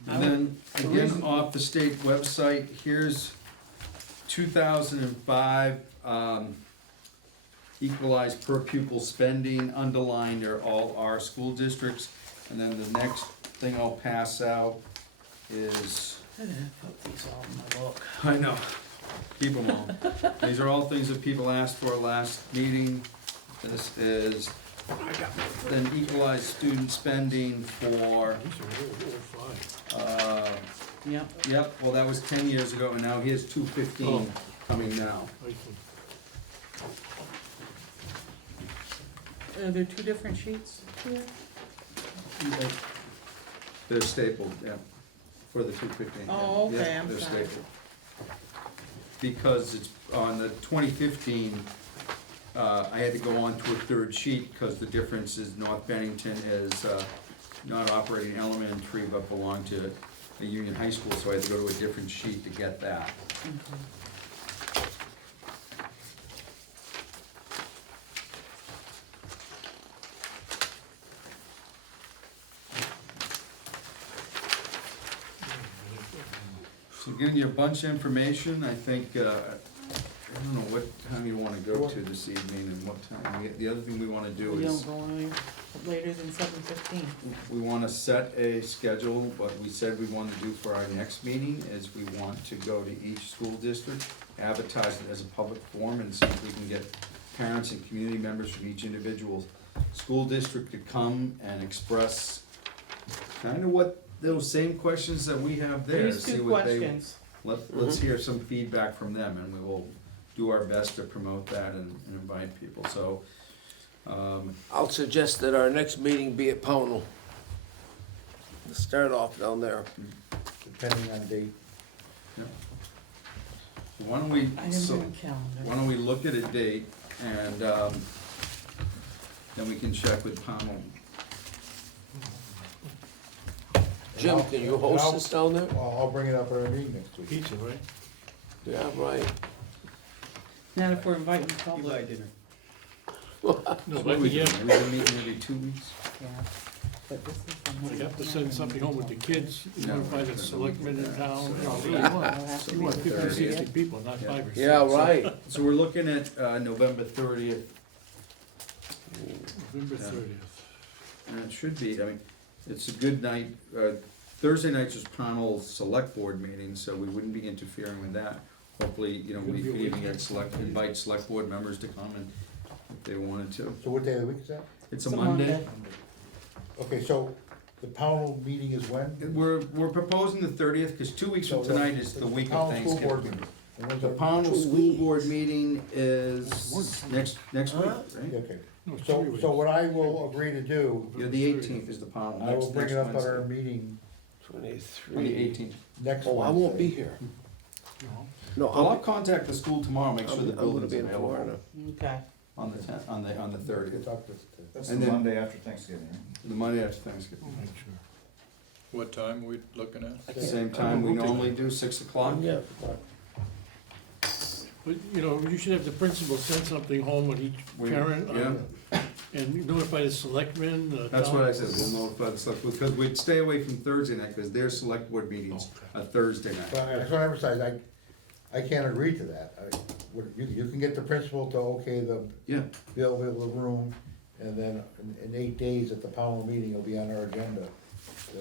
And then, again, off the state website, here's 2005, equalized per pupil spending, underlined are all our school districts. And then the next thing I'll pass out is, I didn't put these all in my book. I know, keep them all. These are all things that people asked for last meeting. This is an equalized student spending for, These are really fine. Yep. yep, well, that was 10 years ago, and now here's 215 coming now. I see. Are there two different sheets here? They're stapled, yeah, for the 215. yeah. Oh, okay, Yeah, I'm they're sorry. stapled. Because it's on the 2015, I had to go on to a third sheet, because the difference is North Bennington is not operating elementary, but belonged to a Union High School, so I had to go to a different sheet to get that. So giving you a bunch of information, I think, I don't know what time you wanna go to this evening and what time. The other thing we wanna do We is, don't go any later than 7:15. we wanna set a schedule. What we said we wanted to do for our next meeting is we want to go to each school district, advertise it as a public forum, and see if we can get parents and community members from each individual school district to come and express kinda what, those same questions that we have there. These see two what they- questions. Let's hear some feedback from them, and we will do our best to promote that and invite people, so, I'll suggest that our next meeting be at Pownell. Let's start off down there. Depending on date. why don't we, I didn't so, bring a calendar. why don't we look at a date, and, then we can check with Pownell. Jim, can you host this down there? I'll bring it up at our meeting next week. Pizza, right? Yeah, right. Not if we're inviting the You buy public. dinner. No, What but we yeah, do, we've been meeting every 2 weeks? Yeah. But this is the I one. have to send something home with the kids, you No. notify the selectmen in town, you know, So- you It'll want, have to you be want the 50, 30th. 60 people, not 5 or 6. Yeah, right. So we're looking at, November 30th, November Yeah. 30th. and it should be, I mean, it's a good night. Thursday night's is Pownell's select board meeting, so we wouldn't be interfering with that. Hopefully, you know, we It'll could be a even weekend. invite select board members to come and, if they wanted to. So what day of the week is that? It's a Monday. Okay, so the Pownell meeting is when? We're proposing the 30th, because 2 weeks from So tonight is the week of Pownell School Board Thanksgiving. meeting. And when's The that? Pownell School Board meeting is next week, Yeah, right? okay. No, it's 3 So weeks. what I will agree to do, Yeah, the 18th is the Pownell, I will bring next it up at our Wednesday. meeting On the 23. 18th. next Wednesday. Oh, I won't be here. No. No, Well, I'll I'll, contact the school tomorrow, make sure the I'm gonna building's be in available Florida. Okay. on the 10th, on the Good 30th, talk to- That's And the then- Monday after Thanksgiving, right? the Monday after Thanksgiving. Make sure. What time are we looking at? Same time we normally do, 6 o'clock. Yeah. But, you know, you should have the principal send something home with each parent, and notify the selectmen, That's what I town- said, we'll notify the select, because we'd stay away from Thursday night, because their select board meetings are Thursday But night. I just want to emphasize, I can't agree to that. You can get the principal to okay the Yeah, bill, the room, and then in 8 days at the Pownell meeting, it'll be on our agenda.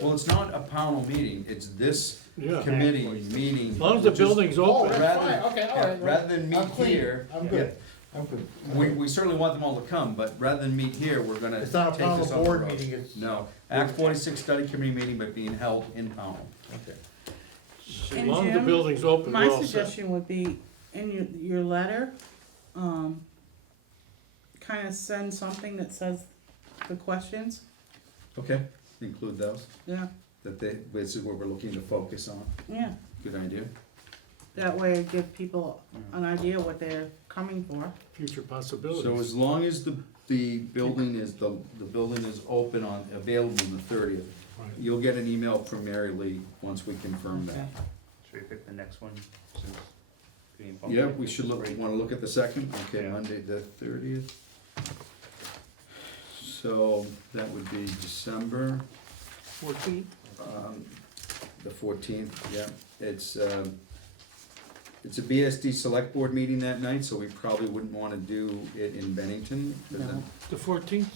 well, it's not a Pownell meeting, it's this Yeah, committee meeting. as long as the Just- building's Oh, open. that's Rather- fine, okay, all yeah, right. rather than meet I'm clean. here, I'm good, I'm good. We certainly want them all to come, but rather than meet here, we're gonna It's not a take this Pownell on the board road. meeting, it's. No, Act 46 study committee meeting, but being held in Pownell. Okay. As And long as the Jim, building's open, My we're all set. suggestion would be, in your letter, kinda send something that says the questions, Okay, include those, yeah, this is what we're looking to focus on. yeah. Good idea. That way it give people an idea what they're coming for. Future possibilities. So as long as the building is, the building is open available on the 30th, Right. you'll get an email from Mary Lee once we confirm that. Okay. Should we pick the next one since being Yeah, bumped? we should wanna look at the second, okay, Yeah. Monday the 30th. So that would be December, 14th? the 14th, yeah. It's a BSD select board meeting that night, so we probably wouldn't wanna do it in Bennington. 'cause No. The 14th?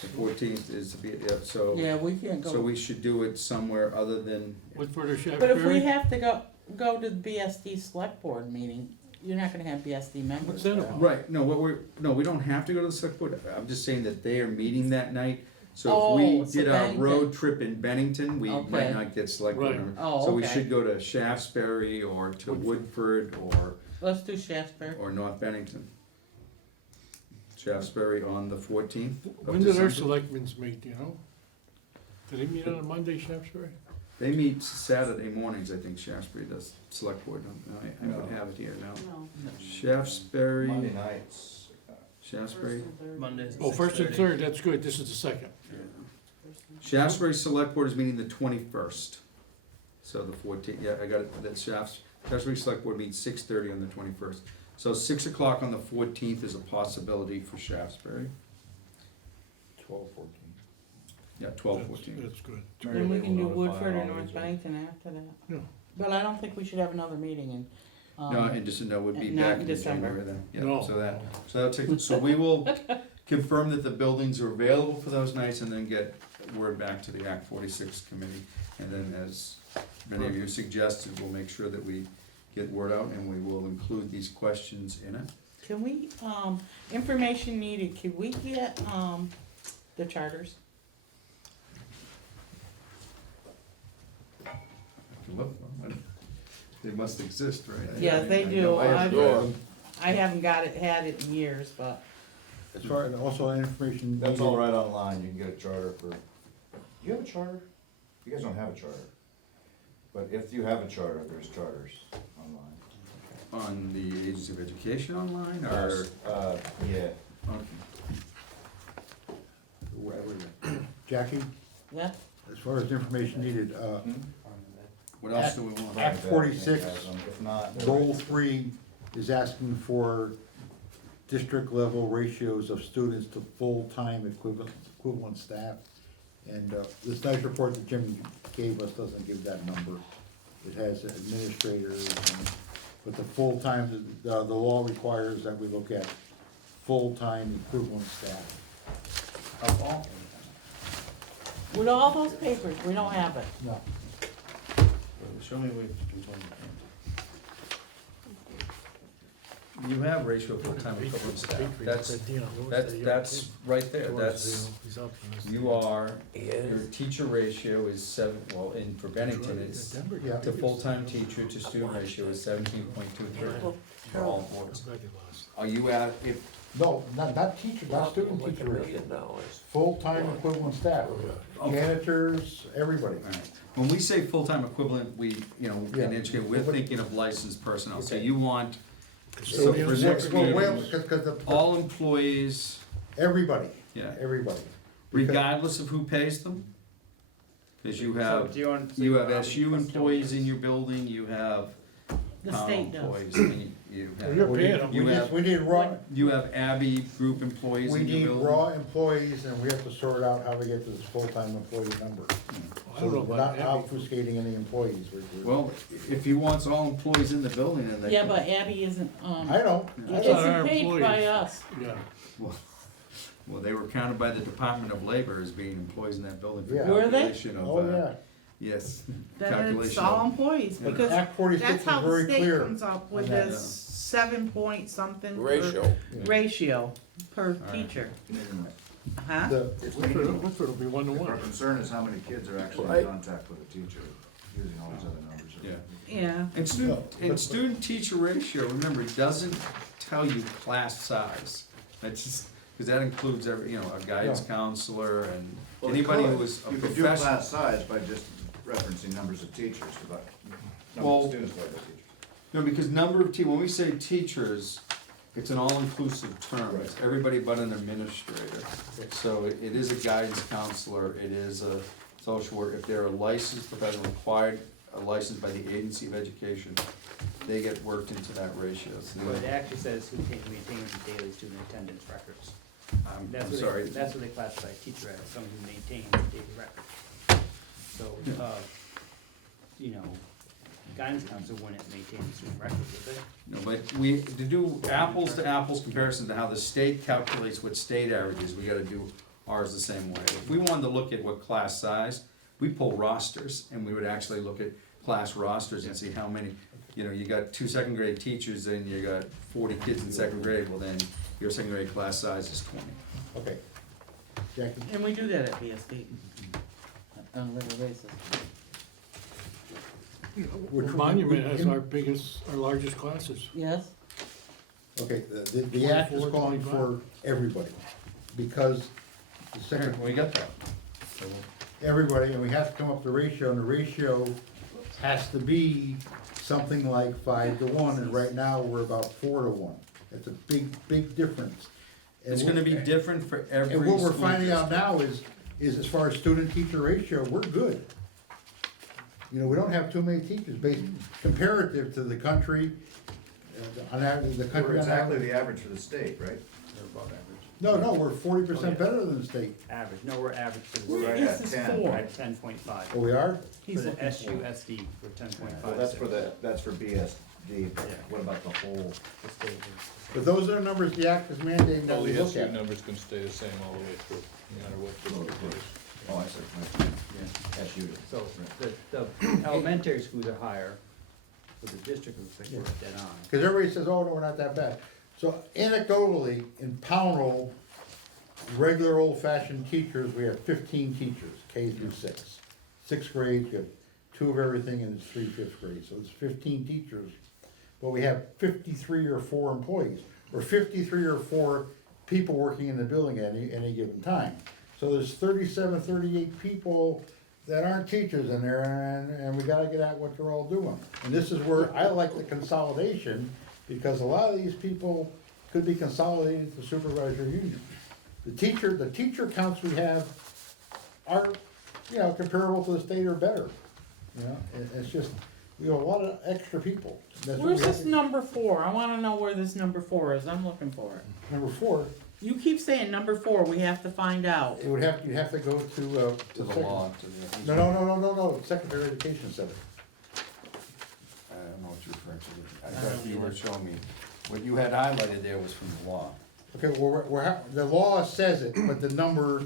The 14th is to be, yeah, so, Yeah, we can't so go, we should do it somewhere other than, Woodford or but if we Shaftesbury? have to go to the BSD select board meeting, you're not gonna have BSD members What's that there. about? right, no, we don't have to go to the select board. I'm just saying that they are meeting that night. So Oh, if we so did our Bennington. road trip in Bennington, we Okay. might not get select board Right. members. Oh, So we okay. should go to Shaftesbury or to Woodford Let's do Shaftesbury. or North Bennington. Shaftesbury on the 14th of When did our December. selectmen's meet, do you know? Do they meet on a Monday, Shaftesbury? They meet Saturday mornings, I think Shaftesbury does, select board, I would have it here now. No. Shaftesbury, Monday nights, Shaftesbury, Mondays. Oh, first and third, that's good, this is the second. Shaftesbury Select Board is meeting the 21st. So the 14th, yeah, I got it, that Shaftesbury Select Board meets 6:30 on the 21st. So 6 o'clock on the 14th is a possibility for Shaftesbury. 12-14. Yeah, 12:14. That's good. Then we can do Notify Woodford or all North these. Bennington after that. Yeah. But I don't think we should have another meeting in, No, and just, no, would be not back in in December. January then. Yeah, No. so that'll take, so we will confirm that the buildings are available for those nights and then get word back to the Act 46 committee. And then as many of you suggested, we'll make sure that we get word out and we will include these questions in it. Can we, information needed, can we get, the charters? Look, they must exist, right? Yeah, they I do. know I have I've- read them. I haven't had it in years, but, As far as also information. that's all right online, you can get a charter for, do you have a charter? You guys don't have a charter. But if you have a charter, there's charters online. On the Agency of Education online, or? Yeah. Okay. Wherever. Jackie, yeah, as far as information needed, What else do we want? Act 46, If not. Goal 3 is asking for district level ratios of students to full-time equivalent staff. And this nice report that Jim gave us doesn't give that number. It has administrators, but the full-time, the law requires that we look at full-time equivalent staff. Of all. with all those papers, we don't have it. No. Show me where you can find it. You have ratio of full-time equivalent staff, that's right there, that's, you are, your teacher ratio is for Bennington, it's, Yeah. the full-time teacher to student ratio is 17.23 for all boards. Are you at, if, No, not teacher, not student teacher ratio. Full-time equivalent staff, janitors, everybody. all right. When we say full-time equivalent, we, in Yeah. education, we're thinking of licensed personnel, so Okay. you want, so for Custodians. next Well, meeting, because all employees, everybody, yeah, everybody. regardless of who pays them? Cause you have, So do want you have SU employees in your building, you have The town state does. employees, and you Well, you're have, paying them. You have- We need raw, you have Abbey Group employees we in your need building. raw employees, and we have to sort out how we get to this full-time employee number. I So don't know we're about not Abby. obfuscating any employees. We're- Well, if he wants all employees in the building, then they. Yeah, but Abby isn't, I know, it I It's know. not our isn't paid by employees. us. Yeah, Well, they were counted by the Department of Labor as being employees in that building for Yeah. Were they? calculation of, Oh, yeah. yes, Then it's calculation all of. employees, Yeah. because Act 46 that's is how the very state clear. comes up with on that. this 7 point something. per- Ratio. Ratio per right. teacher, Anyway, huh? The- if Woodford will be our 1-to-1. concern is how many kids are actually Right. in contact with a teacher, using all these other numbers. Yeah. Yeah, And student-teacher ratio, remember, it doesn't tell you class size. That's just, because that includes every, a guidance counselor and Well, anybody who is a You could do professional. class size by just referencing numbers of teachers, but Well- number of students divided by teachers. No, because number of when we say teachers, it's an all-inclusive term, it's everybody but an administrator. So it is a guidance counselor, it is a social worker, if they're a licensed professional, required, a license by the Agency of Education, they get worked into that ratio. So But it actually says who maintains the daily student attendance records. I'm That's what sorry. That's what they classify a teacher as, someone who maintains the daily record. So, guidance counselor wouldn't maintain the student records, would they? No, but to do apples to apples comparison to how the state calculates what state averages, we gotta do ours the same way. If we wanted to look at what class size, we pull rosters, and we would actually look at class rosters and see how many, you know, you got 2 second grade teachers and you got 40 kids in second grade, well then, your second grade class size is 20. Okay. Jackie? And we do that at BSD on a regular basis. Monument has our largest classes. Yes? Okay, the act is 24, calling 25. for everybody, because the Here, second, we got that. So everybody, and we have to come up with the ratio, and the ratio has to be something like 5-1, and right now, we're about 4-1. It's a big difference. And It's gonna be different for every And what we're school finding out district. now is as far as student-teacher ratio, we're good. You know, we don't have too many teachers, based, comparative to the country, on average, the We're country on exactly average. the average for the state, right? They're above average. No, we're 40% better than the state. Average, no, we're average for the We're state. right at This is 10. four. We're at 10.5. Oh, we are? For He's the looking for it. SUSD, we're 10.5. Well, that's for BSD, but Yeah. what about the whole? The state is- But those are the numbers the act is mandating that All we the look SU at. numbers can stay the same all the way through, no matter what district it is. Oh, I see, right. Yeah, SU. So the elementary schools are higher, but the district looks like we're dead on. Because everybody says, oh, no, we're not that bad. So anecdotally, in Pownell, regular old-fashioned teachers, we have 15 teachers, K through 6. Sixth grade, you have 2 of everything, and it's 3 fifth grade, so it's 15 teachers. But we have 53 or 4 employees, or 53 or 4 people working in the building at any given time. So there's 37, 38 people that aren't teachers in there, and we gotta get at what they're all doing. And this is where I like the consolidation, because a lot of these people could be consolidated to supervisor union. The teacher counts we have are, you know, comparable to the state or better. You know, it's just, we have a lot of extra people. That's what Where's we have this to- number 4? I wanna know where this number 4 is, I'm looking for it. Number 4, You keep saying number 4, we have to find out. it would have, you'd have to go to, To the law, to the. No, Secondary Education Center. I don't know what you're referring to. I thought you were showing me, what you had highlighted there was from the law. Okay, well, the law says it, but the number,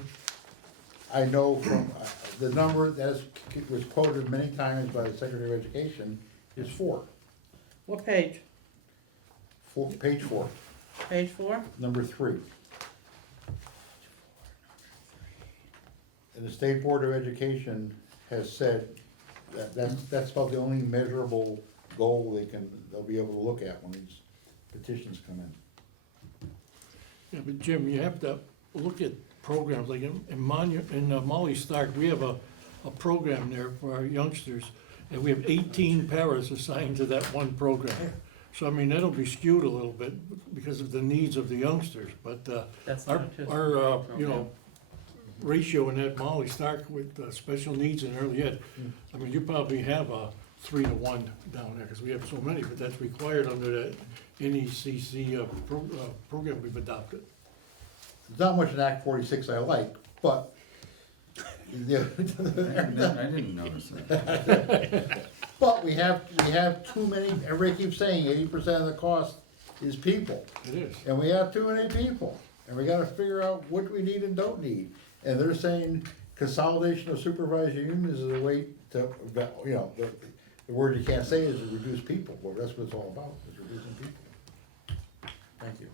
I know from, the number that was quoted many times by the Secretary of Education is 4. What page? Page 4, Page 4? number 3. And the State Board of Education has said that that's about the only measurable goal they'll be able to look at when these petitions come in. Yeah, but Jim, you have to look at programs, like in Molly Stark, we have a program there for our youngsters, and we have 18 paras assigned to that one program. So, I mean, that'll be skewed a little bit because of the needs of the youngsters, but, That's our, not just. you know, ratio in that Molly Stark with special needs and early ed, I mean, you probably have a 3-to-1 down there, because we have so many, but that's required under the NECC program we've adopted. There's not much in Act 46 I like, but. I didn't notice that. But we have too many, everybody keeps saying 80% of the cost is people. It is. And we have too many people, and we gotta figure out what we need and don't need. And they're saying consolidation of supervisor unions is a way to, you know, the word you can't say is to reduce people, well, that's what it's all about, is reducing people. Thank you.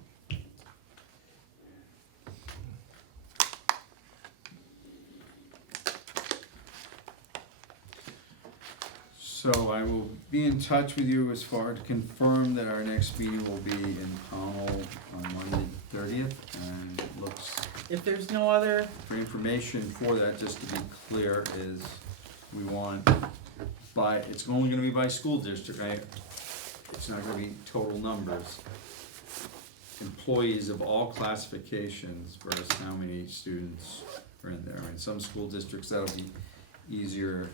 So I will be in touch with you as far to confirm that our next meeting will be in Pownell on Monday 30th. And it looks, If there's no other, for information for that, just to be clear, is we want it's only gonna be by school district, right? It's not gonna be total numbers. Employees of all classifications versus how many students are in there. In some school districts, that'll be easier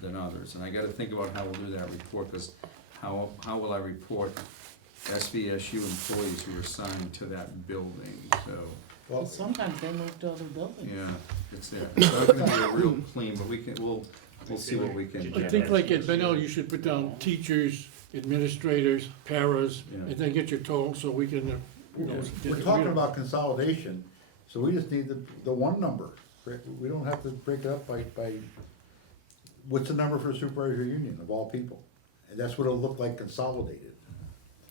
than others, and I gotta think about how we'll do that report, cause how will I report SVSU employees who are assigned to that building, so, well, sometimes they move to other buildings. yeah, it's there. It's not gonna be a real clean, but we'll see what we can do. I think like at Benel, you should put down teachers, administrators, paras, Yeah. and then get your total, so we can, you know. We're talking about consolidation, So we just need the one number. We don't have to break it up by, what's the number for supervisory union of all people? And that's what it'll look like consolidated.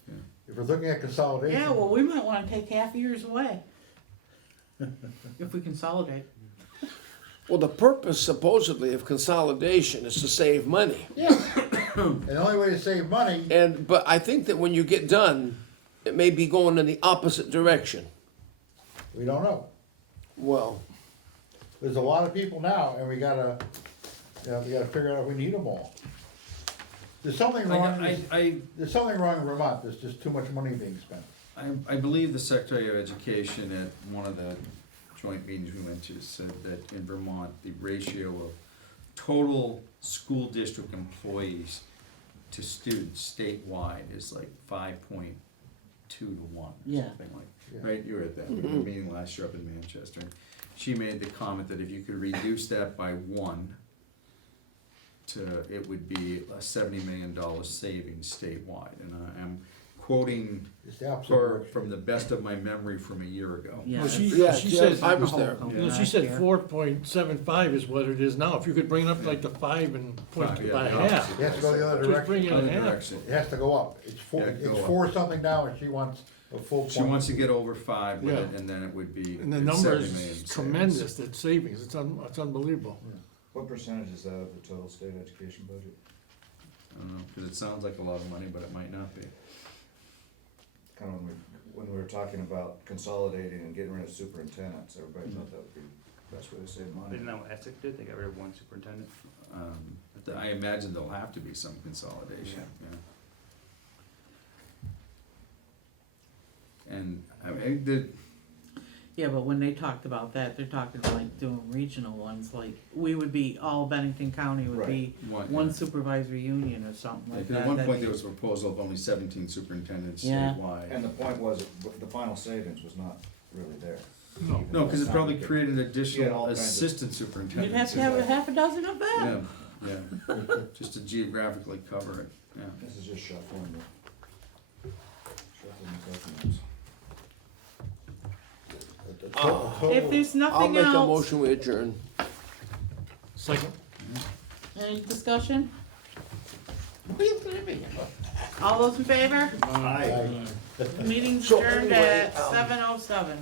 Yeah. If we're looking at consolidation. Yeah, well, we might wanna take half years away. If we consolidate. Well, the purpose supposedly of consolidation is to save money. Yeah. And the only way to save money, But I think that when you get done, it may be going in the opposite direction. we don't know. Well, There's a lot of people now, and we gotta figure out if we need them all. There's something wrong, there's something wrong in Vermont, there's just too much money being spent. I believe the Secretary of Education at one of the joint meetings we went to said that in Vermont, the ratio of total school district employees to students statewide is like 5.2 to 1, Yeah. something like, Yeah. right, you were at that meeting last year up in Manchester. She made the comment that if you could reduce that by 1 it would be a $70 million savings statewide, and I am quoting It's the opposite her direction. from the best of my memory from a year ago. Yeah. Well, yeah, she said, I was there. no, she said 4.75 is what it is now. If you could bring it up like to 5 and point Five, it yeah, by the half. opposite. It has to go the other Just bring direction, it in Other half. direction. it has to go up, it's Yeah, go up. 4 something now, and she wants a full point. She wants to get over 5 with it, Yeah. and then it would be And the 70 number million is savings. tremendous, that savings, it's unbelievable. What percentage is that of the total state education budget? I don't know, because it sounds like a lot of money, but it might not be. Kind of when we were talking about consolidating and getting rid of superintendents, everybody thought that would be the best way to save money. Isn't that what Essex did? They got rid of one superintendent? I imagine there'll have to be some consolidation, yeah. And, I mean, Yeah, but when they talked about that, they're talking like doing regional ones, like, we would be, all Bennington County would be one supervisory union or something like Like, that. at one That'd point, be- there was a proposal of only 17 superintendents Yeah. statewide. And the point was, the final savings was not really there. No. No, because it probably Sounded good. created Yeah, all additional kinds of- assistant You'd superintendents. have to have a half a dozen of that. Yeah, yeah, just to geographically cover it, yeah. This is just shuffling the documents. The total- If there's I'll nothing make a else, motion, we adjourn. Second. any discussion? All those in favor? Aye. Meeting's So adjourned anyway, at 7:07.